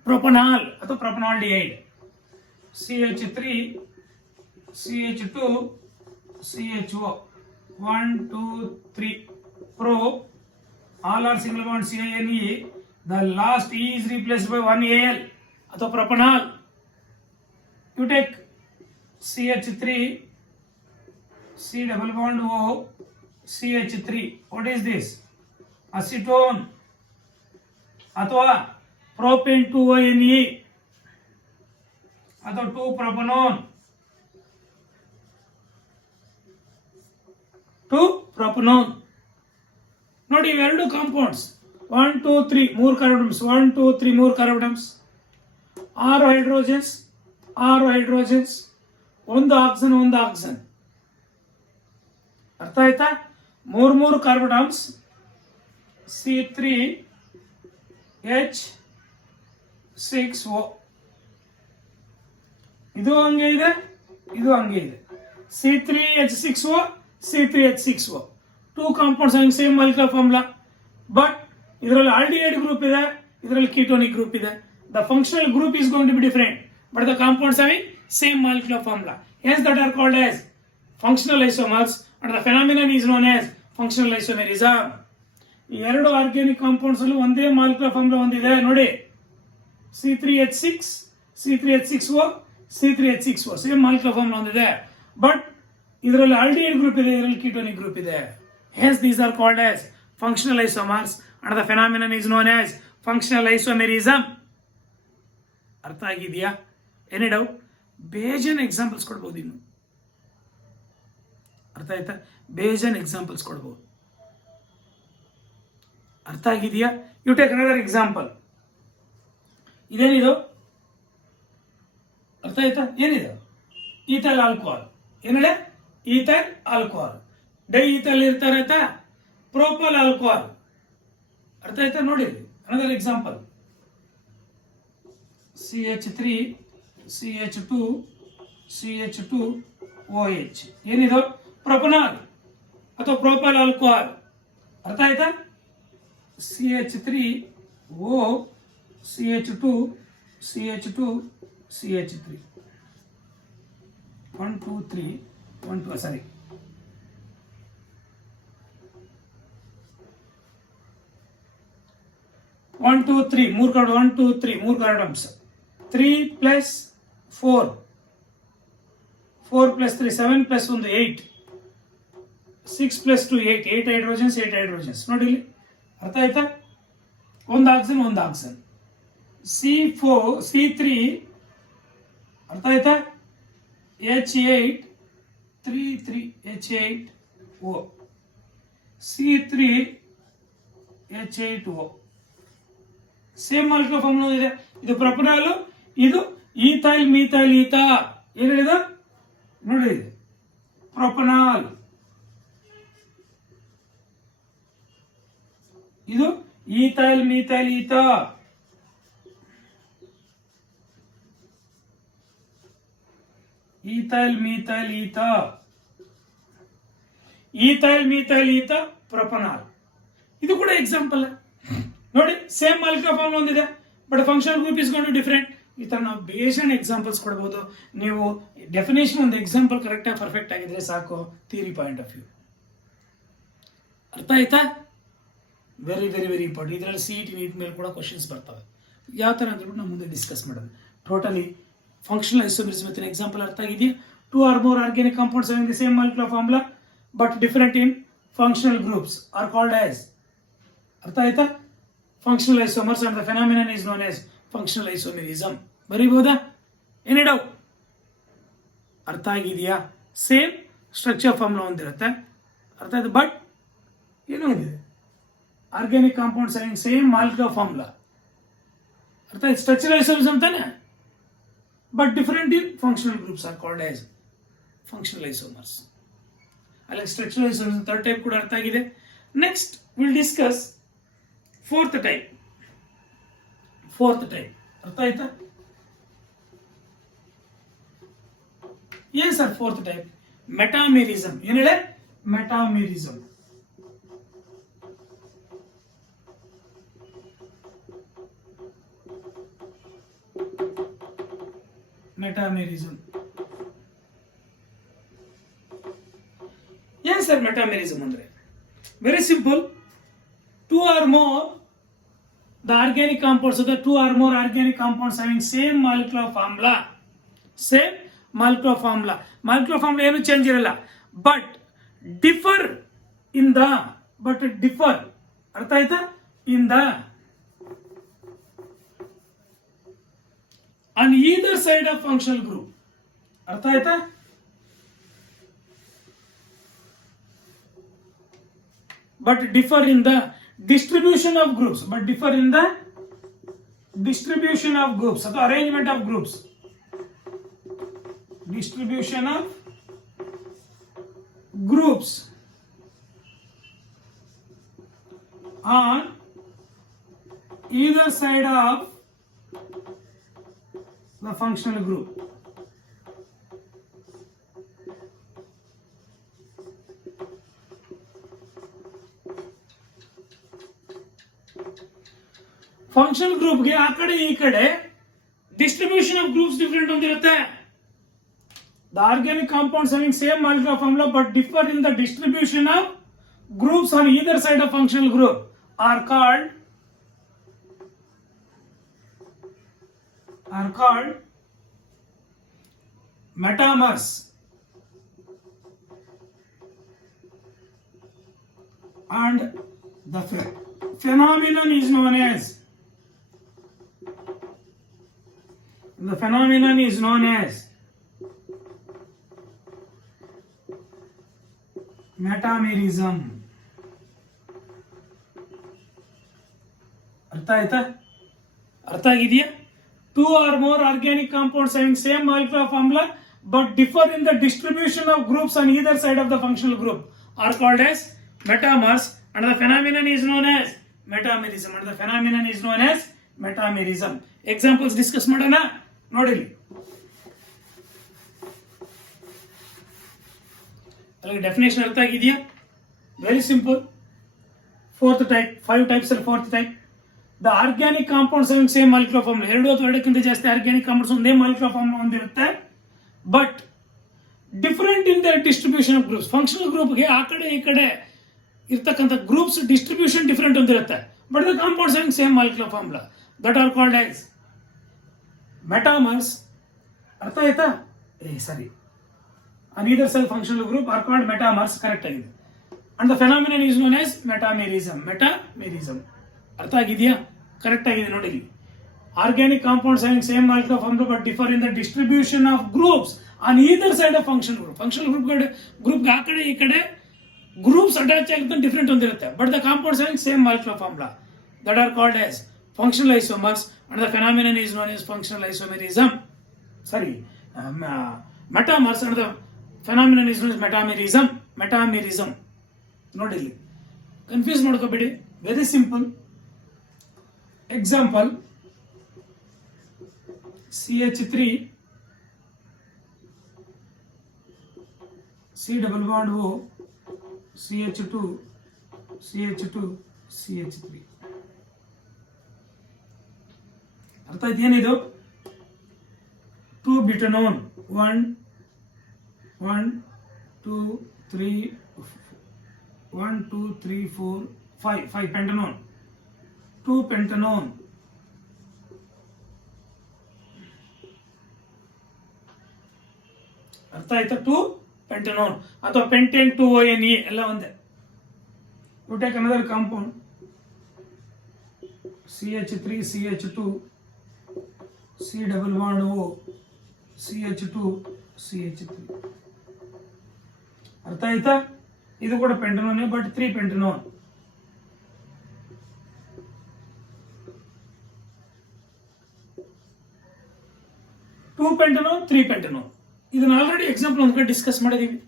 ಪ್ರೊಪನಾಲ್ ಅಥವಾ ಪ್ರೊಪನಾಲ್ಡಿಹೈಡ್ CH3 CH2 CHO 1, 2, 3. Pro. All are single bond CANE. The last E is replaced by one AL. Atho propanol. You take CH3, C double bond O, CH3. What is this? Acetone. Athwa propane 2ONE. Atho 2 propanone. 2 propanone. ನೋಡಿ ಇವೆರಡು ಕಾಂಪೌಂಡ್ಸ್ 1 2 3 ಮೂರು ಕಾರ್ಬನ್ಸ್ 1 2 3 ಮೂರು ಕಾರ್ಬನ್ಸ್ 6 ಹೈಡ್ರೋಜನ್ಸ್ ಒಂದು ಆಕ್ಸಿಜನ್ ಅರ್ಥ ಆಯ್ತಾ ಮೂರು carbons C3H6O ಇದು ಹಂಗೆ ಇದೆ C3H6O C3H6O two compounds having same molecular formula, but ಇದರಲ್ಲಿ aldehyde group ಇದೆ, ಇದರಲ್ಲಿ ketonic group ಇದೆ. The functional group is going to be different, but the compounds having same molecular formula. Hence, that are called as functional isomers, and the phenomenon is known as functional isomerism. ಈ ಎರಡು organic compounds ಅಲ್ಲಿ ಒಂದೇ molecular formula ಹೊಂದಿದೆ ನೋಡಿ. C3H6, C3H6O, C3H6O same molecular formula ಹೊಂದಿದೆ, ಬಟ್ ಇದರಲ್ಲಿ aldehyde group ಇದೆ, ಇದರಲ್ಲಿ ketonic group ಇದೆ. Hence, these are called as functional isomers, and the phenomenon is known as functional isomerism. ಅರ್ಥ ಆಗಿದೆಯಾ? Any doubt? ಬೇಜನ್ ಎಕ್ಸಾಂಪಲ್ಸ್ ಕೊಡ್ಬೋದು ಇನ್ನು. ಅರ್ಥ ಆಯ್ತಾ? ಬೇಜನ್ ಎಕ್ಸಾಂಪಲ್ಸ್ ಕೊಡ್ಬೋದು. ಅರ್ಥ ಆಗಿದೆಯಾ? You take another example. ಇದೇನಿದು? ಅರ್ಥ ಆಯ್ತಾ? ಏನಿದು? Ethyl alcohol. ಏನಿದೆ? Ethyl alcohol. ಡೈ ಈಥೈಲ್ ಇರ್ತಾರೆ ಆಯ್ತಾ? Propyl alcohol. ಅರ್ಥ ಆಯ್ತಾ? ನೋಡಿ another example. CH3 CH2 CH2OH. ಏನಿದು? ಪ್ರೊಪನಾಲ್ ಅಥವಾ ಪ್ರೋಪಲ್ ಆಲ್ಕೋಹಾಲ್. ಅರ್ಥ ಆಯ್ತಾ? CH3O CH2 CH2 CH3 1 2 3 1 2 ಸಾರಿ 1 2 3 ಮೂರು ಕಾರ್ಡ್ 1 2 3 ಮೂರು ಕಾರ್ಡಮ್ಸ್ 3 ಪ್ಲಸ್ 4 4 ಪ್ಲಸ್ 3 7 ಪ್ಲಸ್ 1 8 6 ಪ್ಲಸ್ 2 8 ಹೈಡ್ರೋಜನ್ಸ್ ನೋಡಿ ಇಲ್ಲಿ. ಅರ್ಥ ಆಯ್ತಾ? ಒಂದು ಆಕ್ಸಿಜನ್ C3 ಅರ್ಥ ಆಯ್ತಾ? H8 3 H8O C3H8O same molecular formula ಇದೆ. ಇದು ಪ್ರೊಪನಾಲ್, ಇದು ಈಥೈಲ್ ಮೀಥೈಲ್ ಈಥಾ. ಏನಿದೆ ನೋಡಿ, ಪ್ರೊಪನಾಲ್. ಇದು ethyl methyl ether. Ethyl methyl ether propanol. ಇದು ಕೂಡ ಎಕ್ಸಾಂಪಲ್ ನೋಡಿ. ಸೇಮ್ ಮಾಲಿಕ್ಯುಲರ್ ಫಾರ್ಮುಲಾ ಹೊಂದಿದೆ, but functional group is going to different. ಈ ತರ ನಾವು ಬೇಷನ್ ಎಕ್ಸಾಂಪಲ್ಸ್ ಕೊಡಬಹುದು. ನೀವು ಡೆಫಿನೇಷನ್ ಒಂದು ಎಕ್ಸಾಂಪಲ್ ಕರೆಕ್ಟ್ ಆಗಿ ಪರ್ಫೆಕ್ಟ್ ಆಗಿದ್ರೆ ಸಾಕು, ಥಿಯರಿ ಪಾಯಿಂಟ್ ಆಫ್ ವ್ಯೂ. ಅರ್ಥ ಆಯ್ತಾ? Very very very important. ಇದರಲ್ಲಿ CET ನೀಟ್ ಮೇಲೆ ಕೂಡ ಕ್ವಶನ್ಸ್ ಬರ್ತವೆ. ಯಾವ ತರ ಅಂತ ನಾವು ಮುಂದೆ ಡಿಸ್ಕಸ್ ಮಾಡೋದು. Totally functional isomerism with example ಅರ್ಥ ಆಗಿದೆಯಾ? 2 or more organic compounds having the same molecular formula but different in functional groups are called as. ಅರ್ಥ ಆಯ್ತಾ? functional isomers, and the phenomenon is known as functional isomerism. ಬರೀಬಹುದಾ? Any doubt? ಅರ್ಥ ಆಗಿದೆಯಾ? Same structure formula ಹೊಂದಿರುತ್ತೆ. ಅರ್ಥ ಆಯ್ತು? ಬಟ್ ಏನು ಇದೆ? Organic compounds having same molecular formula. ಅರ್ಥ ಆಯ್ತು? ಸ್ಟ್ರಕ್ಚರಲ್ ಐಸೋಮೆರಿಸಮ್ ತಾನೆ, but different in functional groups are called as functional isomers. Alike structural isomerism third type kuda artha agide. Next we'll discuss fourth type. Artha aita? Yes sir, fourth type metamerism. Yenile? Metamerism. Sir metamerism ಅಂದ್ರೆ? Very simple. Two or more the organic compounds, so the two or more organic compounds having same molecular formula, same molecular formula. Molecular formula ಏನು ಚೇಂಜ್ ಇರಲ್ಲ, but differ in the, but differ, ಅರ್ಥ ಆಯ್ತಾ, in the on either side of functional group, ಅರ್ಥ ಆಯ್ತಾ? But differ in the distribution of groups, but differ in the distribution of groups, or arrangement of groups, distribution of groups on either side of the functional group. Functional ಗ್ರೂಪ್ಗೆ ಆ ಕಡೆ ಈ ಕಡೆ distribution of groups different ಹೊಂದಿರುತ್ತೆ. The organic compounds having same molecular formula but differ in the distribution of groups on either side of functional group are called metamers, and the phenomenon is known as metamerism. ಅರ್ಥ ಆಯ್ತಾ? ಅರ್ಥ ಆಗಿದೆಯಾ? Two or more organic compounds having same molecular formula but differ in the distribution of groups on either side of the functional group are called as metamers, and the phenomenon is known as metamerism, and the phenomenon is known as metamerism. Examples discuss ಮಾಡೋಣ ನೋಡಿ. ಅಲ್ಲಿ definition ಅರ್ಥ ಆಗಿದೆಯಾ? Very simple. Fourth type, 5 types ಅಲ್ಲಿ fourth type, the organic compounds having same molecular formula. 2 ಅಥವಾ 2ಕ್ಕಿಂತ ಜಾಸ್ತಿ organic compounds ಒಂದೇ ಮಾಲಿಕ್ಯುಲರ್ ಫಾರ್ಮುಲಾ ಹೊಂದಿರುತ್ತೆ, but different in the distribution of groups. Functional ಗ್ರೂಪ್ಗೆ ಆ ಕಡೆ ಈ ಕಡೆ ಇರ್ತಕ್ಕಂಥ ಗ್ರೂಪ್ಸ್ ಡಿಸ್ಟ್ರಿಬ್ಯೂಷನ್ ಡಿಫರೆಂಟ್ ಹೊಂದಿರುತ್ತೆ, but the compounds having same molecular formula, that are called as metamers. ಅರ್ಥ ಆಯ್ತಾ? ಸರಿ, on either side functional group are called metamers, correct ಆಗಿದೆ. and the phenomenon is known as metamerism. ಅರ್ಥ ಆಗಿದೆಯಾ? ಕರೆಕ್ಟ್ ಆಗಿದೆ ನೋಡಿ. Organic compounds having same molecular formula but differ in the distribution of groups on either side of functional group. Functional group ಆ ಕಡೆ ಈ ಕಡೆ groups attach ಆಗಿರ್ತಾನೆ ಡಿಫರೆಂಟ್ ಹೊಂದಿರುತ್ತೆ, but the compounds having same molecular formula, that are called as functional isomers, and the phenomenon is known as functional isomerism. Metamers, and the phenomenon is known as metamerism. ನೋಡಿ, ಇಲ್ಲಿ ಕನ್ಫ್ಯೂಸ್ ಮಾಡ್ಕೋಬೇಡಿ, very simple. Example, CH3 C double bond O CH2 CH3. ಅರ್ಥ ಇದೇನಿದು? 2 butanone, 1 2 3 4 5 pentanone, 2 pentanone, ಅರ್ಥ ಆಯ್ತಾ? 2 pentanone ಅಥವಾ pentane 2ONE ಎಲ್ಲ ಒಂದೇ. You take another compound CH3 CH2 C double bond O CH2 CH3. ಅರ್ಥ ಆಯ್ತಾ? ಇದು ಕೂಡ ಪೆಂಟನೋನ್, ಬಟ್ 3 ಪೆಂಟನೋನ್. ಟೂ ಪೆಂಟನೋನ್, 3 ಪೆಂಟನೋನ್. ಇದನ್ನ ಆಲ್ರೆಡಿ ಎಕ್ಸಾಂಪಲ್ ಒಂದು ಕಡೆ ಡಿಸ್ಕಸ್ ಮಾಡಿದೀವಿ.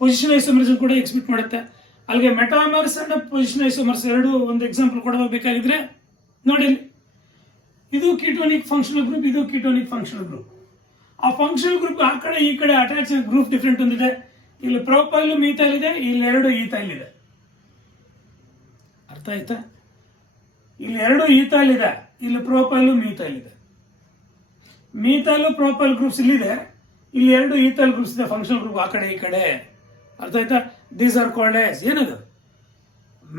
ಪೊಸಿಷನ್ ಐಸೋಮರಿಸಮ್ ಕೂಡ ಎಕ್ಸ್ಪ್ಲಿಟ್ ಮಾಡುತ್ತೆ. ಅಲ್ಲಿಗೆ ಮೆಟಾಮರ್ಸ್ ಅಂಡ್ ಪೊಸಿಷನ್ ಐಸೋಮರ್ಸ್ ಎರಡು ಒಂದು ಎಕ್ಸಾಂಪಲ್ ಕೊಡಬೇಕಾಗಿದ್ರೆ ನೋಡಿ, ಇದು ಕೀಟೋನಿಕ್ ಫಂಕ್ಷನಲ್ ಗ್ರೂಪ್, ಇದು ಕೀಟೋನಿಕ್ ಫಂಕ್ಷನಲ್ ಗ್ರೂಪ್. ಆ ಫಂಕ್ಷನಲ್ ಗ್ರೂಪ್ ಆ ಕಡೆ ಈ ಕಡೆ ಅಟ್ಯಾಚ್ ಗ್ರೂಪ್ ಡಿಫರೆಂಟ್ ಹೊಂದಿದೆ. ಇಲ್ಲಿ ಪ್ರೊಪೈಲ್ ಮೀಥೈಲ್ ಇದೆ, ಇಲ್ಲಿ 2 ಈಥೈಲ್ ಇದೆ. ಅರ್ಥ ಆಯ್ತಾ? ಇಲ್ಲಿ 2 ಈಥೈಲ್ ಇದೆ, ಇಲ್ಲಿ ಪ್ರೊಪೈಲ್ ಮೀಥೈಲ್ ಇದೆ. ಮೀಥೈಲ್ ಪ್ರೊಪೈಲ್ ಗ್ರೂಪ್ಸ್ ಇಲ್ಲಿದೆ, ಇಲ್ಲಿ 2 ಈಥೈಲ್ ಗ್ರೂಪ್ಸ್ ಇದೆ ಫಂಕ್ಷನಲ್ ಗ್ರೂಪ್ ಆ ಕಡೆ ಈ ಕಡೆ. ಅರ್ಥ ಆಯ್ತಾ? These are called as ಏನದು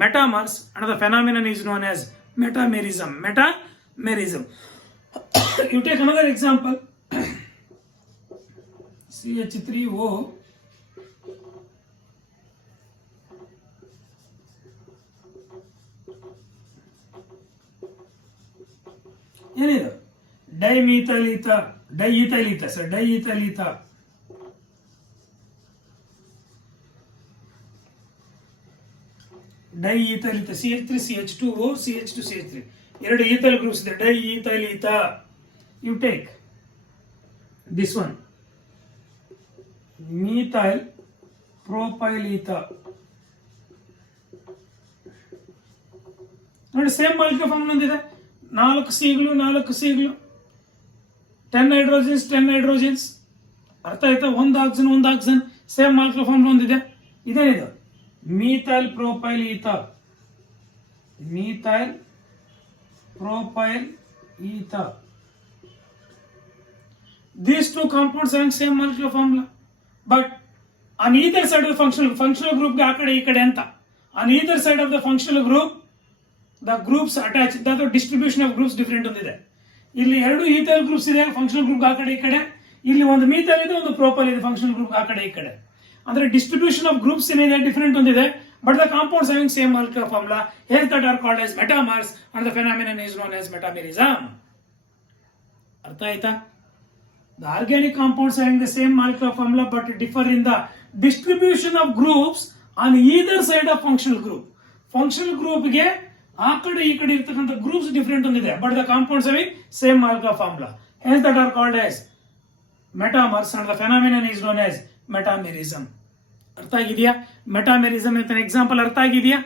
metamers, and the phenomenon is known as metamerism. Metamerism. You take another example. CH3O ಏನಿದು dimethyl ether, diethyl ether sir, diethyl ether. Diethyl ether CH3 CH2O CH2 CH3 ಎರಡು ethyl groups ಇದೆ, ಡೈಇಥೈಲ್ ಈಥರ್. You take this one methyl propyl ether. ನೋಡಿ same molecule form ಹೊಂದಿದೆ, 4 ಸಿಗಳು 10 ಹೈಡ್ರೋಜನ್ಸ್. ಅರ್ಥ ಆಯ್ತಾ? ಒಂದು ಆಕ್ಸಿಜನ್ ಸೇಮ್ ಮಾಲಿಕ್ಯೂಲ್ ಫಾರ್ಮ್ ಹೊಂದಿದೆ. ಇದೇನಿದು methyl propyl ether. These two compounds having same molecular formula, but on either side of the functional group ಗೆ ಆ ಕಡೆ ಈ ಕಡೆ ಅಂತ, on either side of the functional group the groups attached, that distribution of groups different ಹೊಂದಿದೆ. ಇಲ್ಲಿ ಎರಡು ethyl groups ಇದೆ ಫಂಕ್ಷನಲ್ ಗ್ರೂಪ್ ಆ ಕಡೆ ಈ ಕಡೆ, ಇಲ್ಲಿ ಒಂದು ಮೀಥೈಲ್ ಇದೆ, ಒಂದು ಪ್ರೋಪೈಲ್ ಇದೆ ಫಂಕ್ಷನಲ್ ಗ್ರೂಪ್ ಆ ಕಡೆ ಈ ಕಡೆ. ಅಂದ್ರೆ ಡಿಸ್ಟ್ರಿಬ್ಯೂಷನ್ ಆಫ್ ಗ್ರೂಪ್ಸ್ ಏನಿದೆ ಡಿಫರೆಂಟ್ ಹೊಂದಿದೆ, but the compounds having same molecular formula, hence that are called as metamers and the phenomenon is known as metamerism. ಅರ್ಥ ಆಯ್ತಾ? The organic compounds having the same molecular formula but differ in the distribution of groups on either side of functional group. Functional group ಗೆ ಆ ಕಡೆ ಈ ಕಡೆ ಇರತಕ್ಕಂತ groups different ಹೊಂದಿದೆ, but the compounds having same molecular formula, hence that are called as metamers and the phenomenon is known as metamerism. ಅರ್ಥ ಆಗಿದೆಯಾ? ಮೆಟಾಮೆರಿಸಮ್ ಅಂತ ಎಕ್ಸಾಂಪಲ್ ಅರ್ಥ ಆಗಿದೆಯಾ?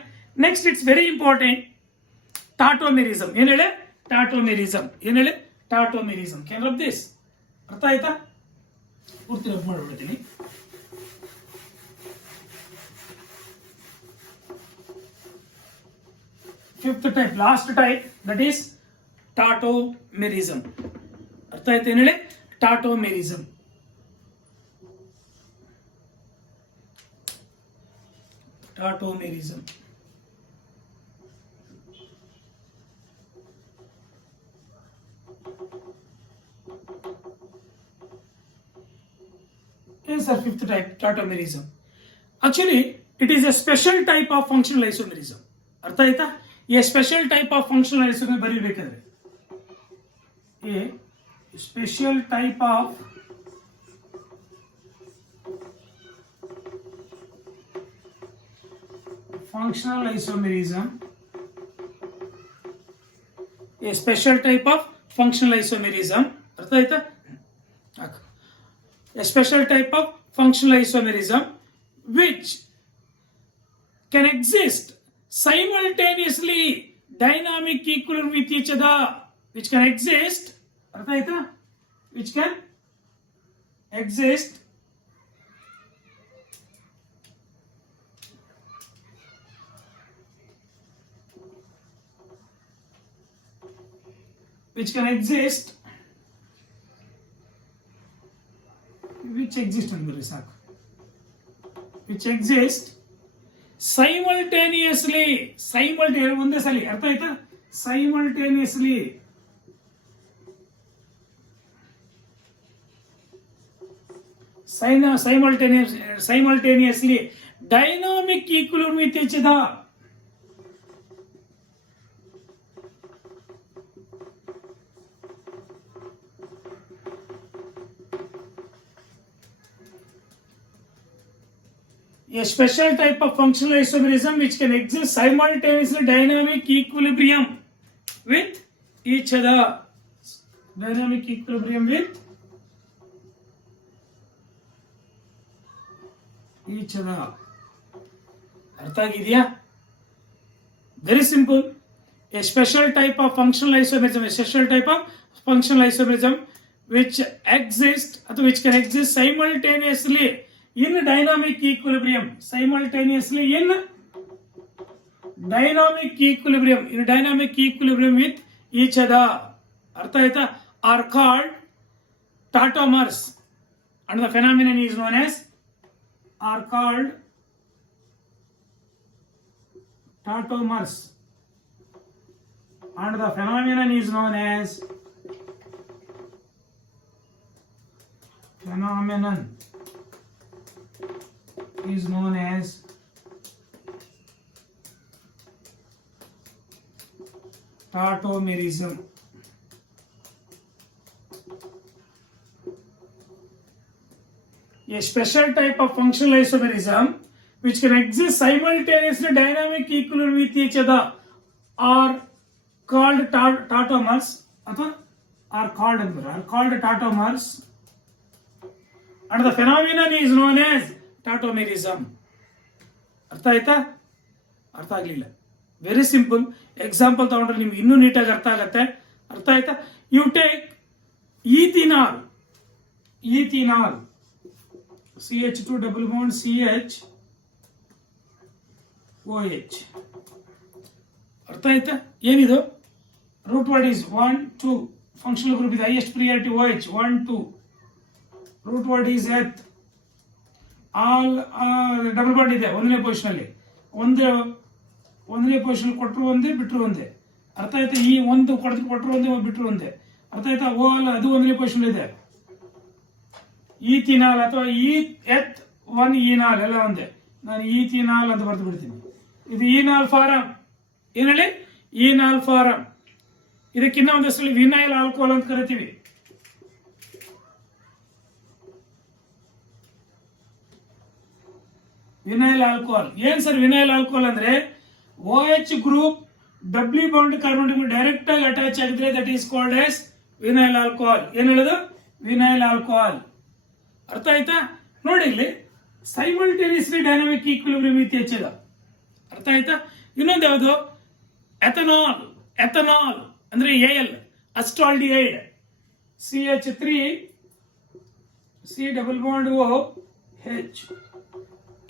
Next it's very important, tautomerism. ಏನ್ ಹೇಳಿ? ಟಾಟೋಮೆರಿಸಮ್. Can rub this? ಅರ್ಥ ಆಯ್ತಾ? ಪೂರ್ತಿ ರಬ್ ಮಾಡಿಬಿಡ್ತೀನಿ. Fifth type, last type, that is tautomerism. ಅರ್ಥ ಆಯ್ತಾ? ಏನ್ ಹೇಳಿ? ಟಾಟೋಮೆರಿಸಮ್. Yes, sir, fifth type, tautomerism. Actually, it is a special type of functional isomerism. ಅರ್ಥ ಆಯ್ತಾ? A special type of functional isomerism ಬರೀಬೇಕಾದ್ರೆ, a special type of functional isomerism, a special type of functional isomerism. ಅರ್ಥ ಆಯ್ತಾ? A special type of functional isomerism which can exist simultaneously, dynamic equilibrium with each other, which can exist, ಅರ್ಥ ಆಯ್ತಾ? which can exist ಅಂದರೆ ಸಾಕು, which exist simultaneously, ಒಂದೇ ಸಲ. ಅರ್ಥ ಆಯ್ತಾ? simultaneously dynamic equilibrium with each other. A special type of functional isomerism which can exist simultaneously dynamic equilibrium with each other. Dynamic equilibrium with each other. ಅರ್ಥ ಆಗಿದೆಯಾ? Very simple. A special type of functional isomerism which exists ಅಥವಾ which can exist simultaneously in dynamic equilibrium, with each other. ಅರ್ಥ ಆಯ್ತಾ? are called tautomers and the phenomenon is known as tautomers, and the phenomenon is known as tautomerism. A special type of functional isomerism which can exist simultaneously dynamic equilibrium with each other are called tautomers are called tautomers, and the phenomenon is known as tautomerism. ಅರ್ಥ ಆಯ್ತಾ? ಅರ್ಥ ಆಗಲಿಲ್ಲ? Very simple. Example ತಗೊಂಡ್ರೆ ನಿಮ್ಗೆ ಇನ್ನೂ ನೀಟಾಗಿ ಅರ್ಥ ಆಗತ್ತೆ. ಅರ್ಥ ಆಯ್ತಾ? You take ethanol, CH2 double bond CH OH. ಅರ್ಥ ಆಯ್ತಾ? ಏನಿದು? Root word is 1 2, functional group ಇದೆ highest priority OH 1 2, root word is eth, all double bond ಇದೆ ಒಂದನೇ ಪೊಸಿಷನ್ ಅಲ್ಲಿ, ಒಂದನೇ ಪೊಸಿಷನ್ ಕೊಟ್ಟರು ಒಂದೇ ಬಿಟ್ಟರು ಒಂದೇ. ಅರ್ಥ ಆಯ್ತಾ? ಈ ಒಂದು ಕೊಟ್ಟರು ಒಂದೇ ಬಿಟ್ಟರು ಒಂದೇ. ಅರ್ಥ ಆಯ್ತಾ? ಓ ಅಲ್ಲ, ಅದು ಒಂದನೇ ಪೊಸಿಷನ್ ಇದೆ. ಈಥಿನಾಲ್ ಅಥವಾ ಎತ್ 1 ಈನಾಲ್ ಎಲ್ಲ ಒಂದೇ. ನಾನು ಈಥಿನಾಲ್ ಅಂತ ಬರ್ದು ಬಿಡ್ತೀನಿ. ಇದು ಈನಾಲ್ ಫಾರಂ. ಏನ್ ಹೇಳಿ? ಈನಾಲ್ ಫಾರಂ. ಇದಕ್ಕಿನ್ನ ಒಂದಷ್ಟರಲ್ಲಿ ವಿನೈಲ್ ಆಲ್ಕೋಹಾಲ್ ಅಂತ ಕರಿತೀವಿ. Vinyl alcohol. ಏನ್ ಸರ್ ವಿನೈಲ್ ಆಲ್ಕೋಹಾಲ್ ಅಂದ್ರೆ OH group W bond carbon direct ಆಗಿ ಅಟ್ಯಾಚ್ ಆಗಿದ್ರೆ that is called as vinyl alcohol. ಏನ್ ಹೇಳೋದು? Vinyl alcohol. ಅರ್ಥ ಆಯ್ತಾ? ನೋಡಿ ಇಲ್ಲಿ simultaneously dynamic equilibrium with H ಅದ. ಅರ್ಥ ಆಯ್ತಾ? ಇನ್ನೊಂದು ಯಾವುದು? ಎಥನಾಲ್ ಅಂದ್ರೆ AL ಅಸ್ಟಾಲ್ಡಿಹೈಡ್, CH3 C double bond OH.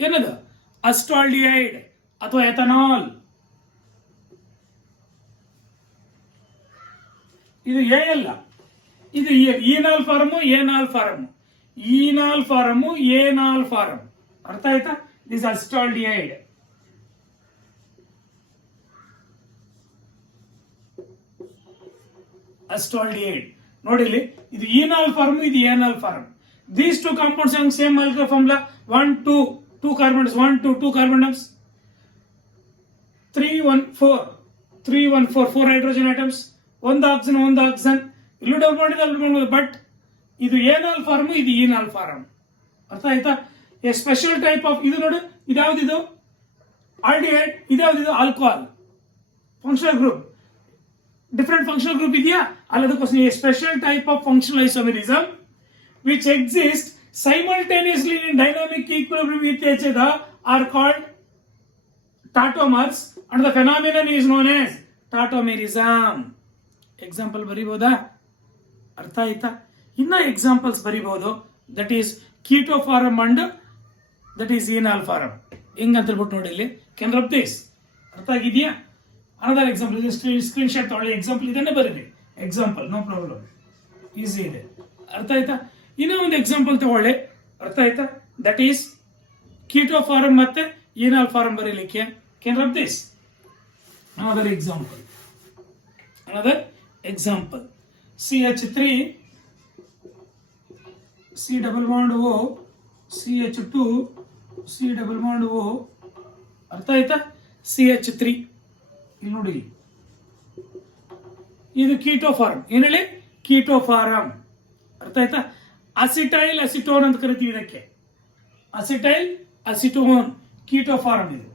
ಏನದು? ಅಸ್ಟಾಲ್ಡಿಹೈಡ್ ಅಥವಾ ಎಥನಾಲ್. ಇದು AL, ಇದು ಈನಾಲ್ ಫಾರಮು, ಏನಾಲ್ ಫಾರಮು, ಈನಾಲ್ ಫಾರಮು, ಏನಾಲ್ ಫಾರಂ. ಅರ್ಥ ಆಯ್ತಾ? ದಿಸ್ ಅಸ್ಟಾಲ್ಡಿಹೈಡ್. ಅಸ್ಟಾಲ್ಡಿಹೈಡ್ ನೋಡಿ ಇಲ್ಲಿ, ಇದು ಈನಾಲ್ ಫಾರಮ್, ಇದು enol form. These two compounds have same molecular formula. 1 2 2 carbons, 1 2 2 carbon atoms, 3 1 4 3 1 4 4 hydrogen atoms, ಒಂದು ಆಕ್ಸಿಜನ್ ಇಲ್ಲೂ ಡಬಲ್ ಬಾಂಡ್ ಇದೆ, ಅಲ್ಲಿ ಮಾಡ್ಬೋದು. ಬಟ್ ಇದು ಏನಾಲ್ ಫಾರ್ಮ್, ಇದು ಈನಾಲ್ ಫಾರಮ್. ಅರ್ಥ ಆಯ್ತಾ? ಎ ಸ್ಪೆಷಲ್ ಟೈಪ್ ಆಫ್ ಇದು ನೋಡಿ, ಇದ್ಯಾವ್ದಿದು? ಆಲ್ಡಿಹೈಡ್. ಇದ್ಯಾವ್ದಿದು? Alcohol. Functional group different functional group ಇದೆಯಾ? ಅಲ್ಲದಕ್ಕೋಸ್ಕರ a special type of functional isomerism which exist simultaneously in dynamic equilibrium with each other are called tautomers, and the phenomenon is known as tautomerism. Example ಬರೀಬಹುದಾ? ಅರ್ಥ ಆಯ್ತಾ? ಇನ್ನ examples ಬರೀಬಹುದು. That is keto form and that is enol form. ಹೆಂಗಂತ ಹೇಳ್ಬಿಟ್ಟು ನೋಡಿ ಇಲ್ಲಿ. Can rub this. ಅರ್ಥ ಆಗಿದೆಯಾ? ಅನದರ್ ಎಕ್ಸಾಂಪಲ್, ಸ್ಕ್ರೀನ್ ಶಾಟ್ ತಗೊಳ್ಳಿ. ಎಕ್ಸಾಂಪಲ್ ಇದನ್ನೇ ಬರೀರಿ. ಎಕ್ಸಾಂಪಲ್ ನೋ ಪ್ರಾಬ್ಲಮ್, ಈಸಿ ಇದೆ. ಅರ್ಥ ಆಯ್ತಾ? ಇನ್ನೂ ಒಂದು ಎಕ್ಸಾಂಪಲ್ ತಗೊಳ್ಳಿ. ಅರ್ಥ ಆಯ್ತಾ? ದಟ್ ಈಸ್ ಕೀಟೋ ಫಾರಮ್ ಮತ್ತೆ ಈನಾಲ್ ಫಾರಮ್ ಬರೀಲಿಕ್ಕೆ. Can rub this. Another example CH3 C double bond O CH2 C double bond O. ಅರ್ಥ ಆಯ್ತಾ? CH3 ಇಲ್ಲಿ ನೋಡಿ, ಇದು ಕೀಟೋ ಫಾರಮ್. ಏನ್ ಹೇಳಿ? Keto form. ಅರ್ಥ ಆಯ್ತಾ? ಅಸಿಟೈಲ್ ಅಸಿಟೋನ್ ಅಂತ ಕರಿತೀವಿ ಇದಕ್ಕೆ. ಅಸಿಟೈಲ್ ಅಸಿಟೋನ್ ಕೀಟೋ ಫಾರಮ್ ಇದು.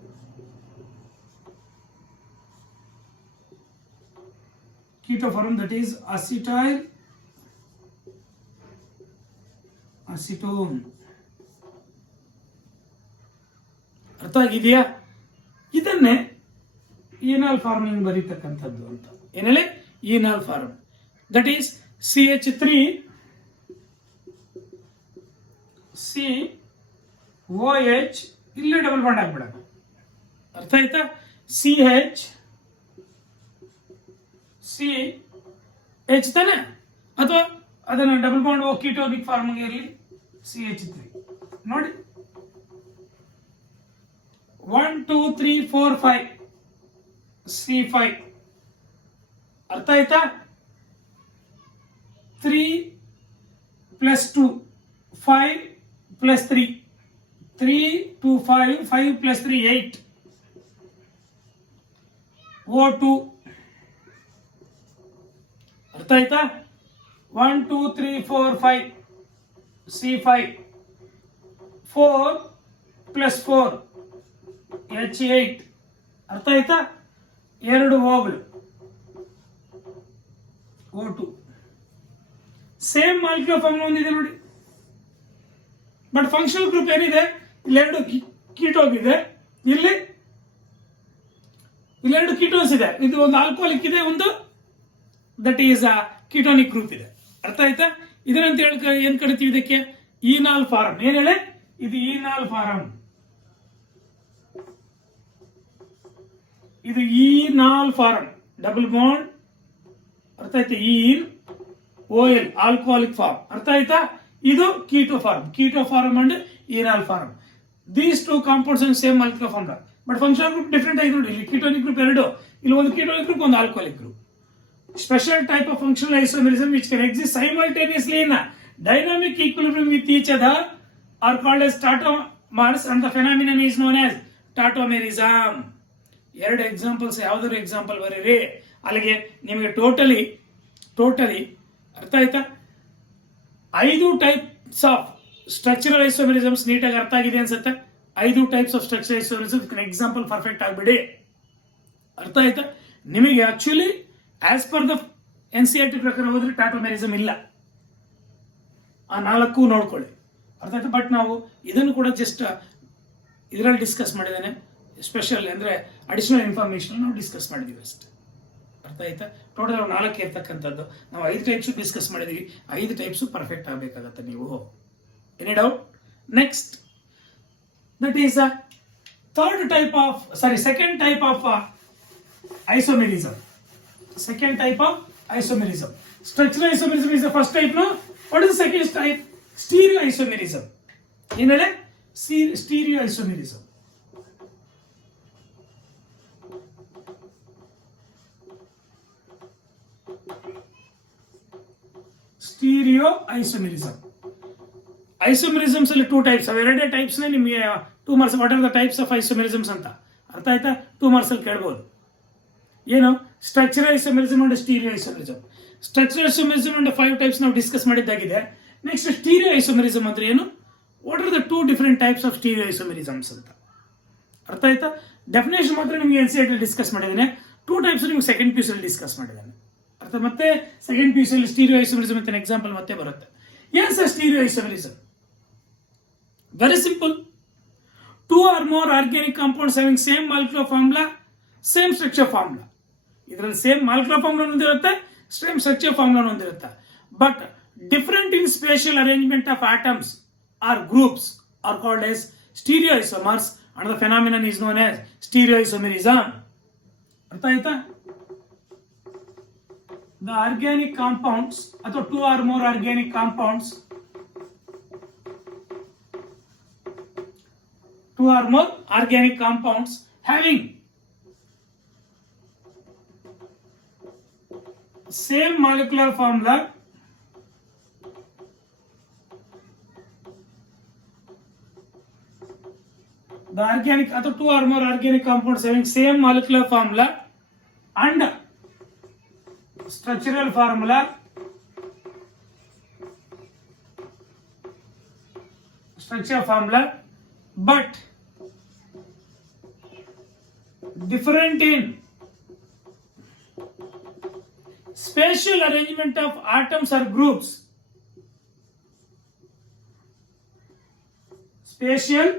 Keto form that is acetyl acetone. ಅರ್ಥ ಆಗಿದೆಯಾ? ಇದನ್ನೇ ಈನಾಲ್ ಫಾರ್ಮಿಂಗ್ ಬರೀತಕ್ಕಂಥದ್ದು ಅಂತ. ಏನೇಳಿ? Enol form. That is CH3 C OH ಇಲ್ಲಿ ಡಬಲ್ ಬಾಂಡ್ ಆಗ್ಬಿಡೋಣ. ಅರ್ಥ ಆಯ್ತಾ? CH CH ತಾನೆ, ಅಥವಾ ಅದನ್ನ ಡಬಲ್ ಬಾಂಡ್ O ಕೀಟೋನಿಕ್ ಫಾರ್ಮ್ಗೆ ಇರಲಿ. CH3 ನೋಡಿ, 1 2 3 4 5 C5 ಅರ್ಥ ಆಯ್ತಾ 3 plus 2 5 plus 3 3 2 5 5 plus 3 8 O2 ಅರ್ಥ ಆಯ್ತಾ 1 2 3 4 5 C5 4 plus 4 H8 ಅರ್ಥ ಆಯ್ತಾ ಎರಡು ಓಗಳು O2 ಸೇಮ್ ಮಾಲಿಕ್ಯುಲರ್ ಫಾರ್ಮುಲಾ ಹೊಂದಿದೆ ನೋಡಿ. ಬಟ್ ಫಂಕ್ಷನಲ್ ಗ್ರೂಪ್ ಏನಿದೆ ಇಲ್ಲೆರಡು ಕೀಟೋನ್ ಇದೆ, ಇಲ್ಲೆರಡು ಕೀಟೋನ್ಸ್ ಇದೆ, ಇದು ಒಂದು ಆಲ್ಕೋಹಾಲಿಕ್ ಇದೆ, ಒಂದು ದಟ್ ಈಸ್ ಕೀಟೋನಿಕ್ ಗ್ರೂಪ್ ಇದೆ. ಅರ್ಥ ಆಯ್ತಾ? ಇದನ್ನಂತ ಏನ್ ಕರಿತೀವಿ ಇದಕ್ಕೆ ಈನಾಲ್ ಫಾರಂ. ಏನ್ ಹೇಳಿ ಇದು ಈನಾಲ್ ಫಾರಂ, ಇದು ಈನಾಲ್ ಫಾರಂ ಡಬಲ್ ಬಾಂಡ್. ಅರ್ಥ ಆಯ್ತಾ? Ene OL alcoholic form. ಅರ್ಥ ಆಯ್ತಾ? ಇದು keto form and enol form. These two compounds and same molecular form. But functional group different ಆಗಿದೆ ನೋಡಿ. ಇಲ್ಲಿ ಕೀಟೋನಿಕ್ ಗ್ರೂಪ್ ಎರಡು, ಇಲ್ಲಿ ಒಂದು ಕೀಟೋನಿಕ್ ಗ್ರೂಪ್, ಒಂದು alcoholic group. Special type of functional isomerism which can exist simultaneously in a dynamic equilibrium with each other are called as tautomers and the phenomenon is known as tautomerism. ಎರಡು ಎಕ್ಸಾಂಪಲ್ಸ್, ಯಾವ್ದಾದ್ರು ಎಕ್ಸಾಂಪಲ್ ಬರೀರಿ. ಅಲ್ಲಿಗೆ ನಿಮಗೆ ಟೋಟಲಿ ಅರ್ಥ ಆಯ್ತಾ? 5 types of structural ಐಸೋಮೆರಿಸಮ್ಸ್ ನೀಟಾಗಿ ಅರ್ಥ ಆಗಿದೆ ಅನ್ಸುತ್ತೆ. 5 types of structural isomerisms example perfect ಆಗ್ಬಿಡಿ. ಅರ್ಥ ಆಯ್ತಾ? ನಿಮಗೆ actually as per the NCERT ಪ್ರಕಾರ ಹೋದ್ರೆ ಟಾಟೋಮೆರಿಸಮ್ ಇಲ್ಲ, ಆ 4 ನೋಡ್ಕೊಳ್ಳಿ. ಅರ್ಥ ಆಯ್ತಾ? ಬಟ್ ನಾವು ಇದನ್ನು ಕೂಡ ಜಸ್ಟ್ ಇದರಲ್ಲಿ ಡಿಸ್ಕಸ್ ಮಾಡಿದ್ದೇನೆ. ಸ್ಪೆಷಲ್ ಅಂದ್ರೆ ಅಡಿಷನಲ್ ಇನ್ಫಾರ್ಮೇಶನ್ ನಾವು ಡಿಸ್ಕಸ್ ಮಾಡಿದೀವಿ ಅಷ್ಟೇ. ಅರ್ಥ ಆಯ್ತಾ? ಟೋಟಲ್ 4 ಇರ್ತಕ್ಕಂಥದ್ದು, ನಾವು 5 ಟೈಪ್ಸ್ ಡಿಸ್ಕಸ್ ಮಾಡಿದೀವಿ. 5 ಟೈಪ್ಸ್ ಪರ್ಫೆಕ್ಟ್ ಆಗಬೇಕಾಗತ್ತೆ ನೀವು. Any doubt? Next that is second type of isomerism. Second type of isomerism. Structural isomerism is the first type. No, what is the second type? Stereo isomerism. In a stereo isomerism. Stereo isomerism. Isomerisms ಅಲ್ಲಿ 2 types. ಅವೆರಡೇ ಟೈಪ್ಸ್ ನೇ ನಿಮಗೆ 2 marks. What are the types of isomerisms ಅಂತ ಅರ್ಥ ಆಯ್ತಾ? 2 marks ಅಲ್ಲಿ ಕೇಳಬಹುದು. ಏನು structural isomerism and stereo isomerism. Structural isomerism and 5 types ನಾವು ಡಿಸ್ಕಸ್ ಮಾಡಿದ್ದಾಗಿದೆ. ನೆಕ್ಸ್ಟ್ ಸ್ಟೀರಿಯೋ ಐಸೋಮೆರಿಸಮ್ ಅಂದ್ರೆ ಏನು? What are the 2 different types of stereo isomerisms ಅಂತ ಅರ್ಥ ಆಯ್ತಾ? ಡೆಫಿನೇಷನ್ ಮಾತ್ರ ನಿಮಗೆ NCERT ಡಿಸ್ಕಸ್ ಮಾಡಿದ್ದೇನೆ. 2 ಟೈಪ್ಸ್ ನಿಮಗೆ ಸೆಕೆಂಡ್ PUC ಅಲ್ಲಿ ಡಿಸ್ಕಸ್ ಮಾಡಿದ್ದೇನೆ. ಅರ್ಥ? ಮತ್ತೆ ಸೆಕೆಂಡ್ PUC ಅಲ್ಲಿ ಸ್ಟೀರಿಯೋ ಐಸೋಮೆರಿಸಮ್ ಅಂತ ಎಕ್ಸಾಂಪಲ್ ಮತ್ತೆ ಬರುತ್ತೆ. ಏನ್ sir stereo isomerism? Very simple. 2 or more organic compounds having same molecular formula, same structure formula. ಇದರಲ್ಲಿ ಸೇಮ್ ಮಾಲಿಕ್ಯುಲರ್ ಫಾರ್ಮುಲಾ ಹೊಂದಿರುತ್ತೆ, ಸೇಮ್ ಸ್ಟ್ರಕ್ಚರ್ ಫಾರ್ಮುಲಾ ಹೊಂದಿರುತ್ತೆ. But different in spatial arrangement of atoms or groups are called as stereoisomers and the phenomenon is known as stereoisomerism. ಅರ್ಥ ಆಯ್ತಾ? The organic compounds ಅಥವಾ 2 or more organic compounds, 2 or more organic compounds having same molecular formula, the organic or 2 or more organic compounds having same molecular formula and structural formula, but different in spatial arrangement of atoms or groups. Spatial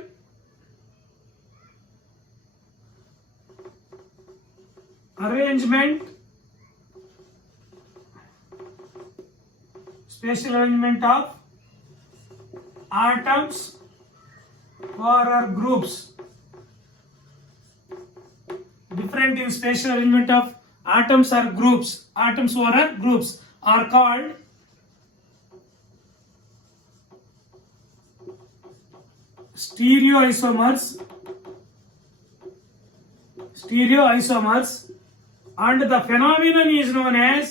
arrangement of atoms or groups. Different in spatial arrangement of atoms or groups are called stereoisomers and the phenomenon is known as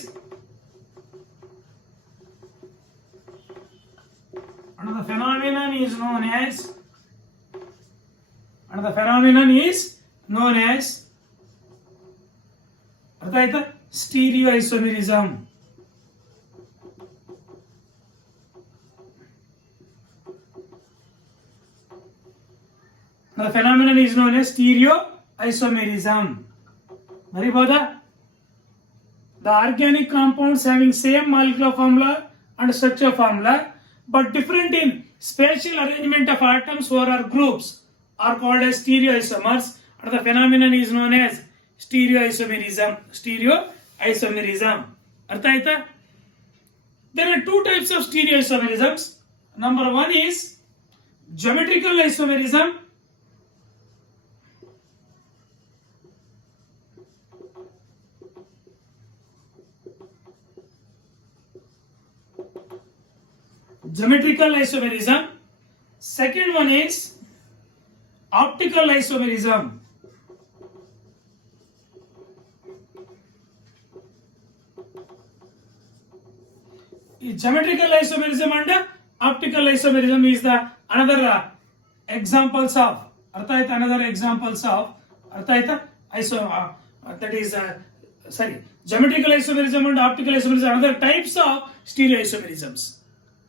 ಅರ್ಥ ಆಯ್ತಾ stereo isomerism. The phenomenon is known as stereoisomerism. ಬರಿಬಹುದಾ? The organic compounds having same molecular formula and structure formula but different in spatial arrangement of atoms or groups are called as stereoisomers, and the phenomenon is known as stereoisomerism. ಅರ್ಥ ಆಯ್ತಾ? There are two types of stereoisomerisms. Number one is geometrical isomerism. Second one is optical isomerism. Geometrical isomerism and optical isomerism is the another examples of geometrical isomerism and optical isomerism another types of stereoisomerisms.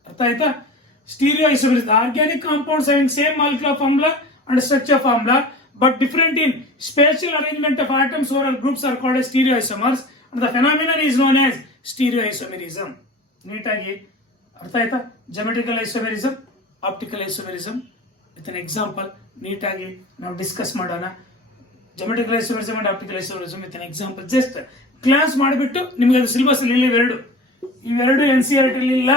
ಅರ್ಥ ಆಯ್ತಾ? Stereoisomerism, the organic compounds having same molecular formula and structure formula but different in spatial arrangement of atoms or groups are called as stereoisomers, and the phenomenon is known as stereoisomerism. ನೀಟಾಗಿ ಅರ್ಥ ಆಯ್ತಾ? Geometrical isomerism, optical isomerism with an example ನೀಟಾಗಿ ನಾವು ಡಿಸ್ಕಸ್ ಮಾಡೋಣ. Geometrical isomerism and optical isomerism with an example just class ಮಾಡಿಬಿಟ್ಟು ನಿಮಗೆ ಅದು ಸಿಲೆಬಸ್ ಅಲ್ಲಿ ಇವೆರಡು NCERT ಅಲ್ಲಿ ಇಲ್ಲ,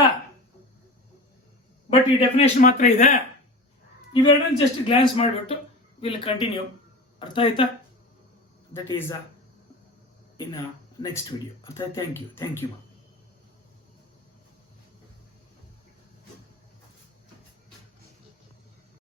ಬಟ್ ಈ ಡೆಫಿನೇಷನ್ ಮಾತ್ರ ಇದೆ. ಇವೆರಡನ್ನು ಜಸ್ಟ್ ಗ್ಲಾನ್ಸ್ ಮಾಡಿಬಿಟ್ಟು ವಿಲ್ ಕಂಟಿನ್ಯೂ. ಅರ್ಥ ಆಯ್ತಾ? That is in next video. ಅರ್ಥ ಆಯ್ತು? Thank you.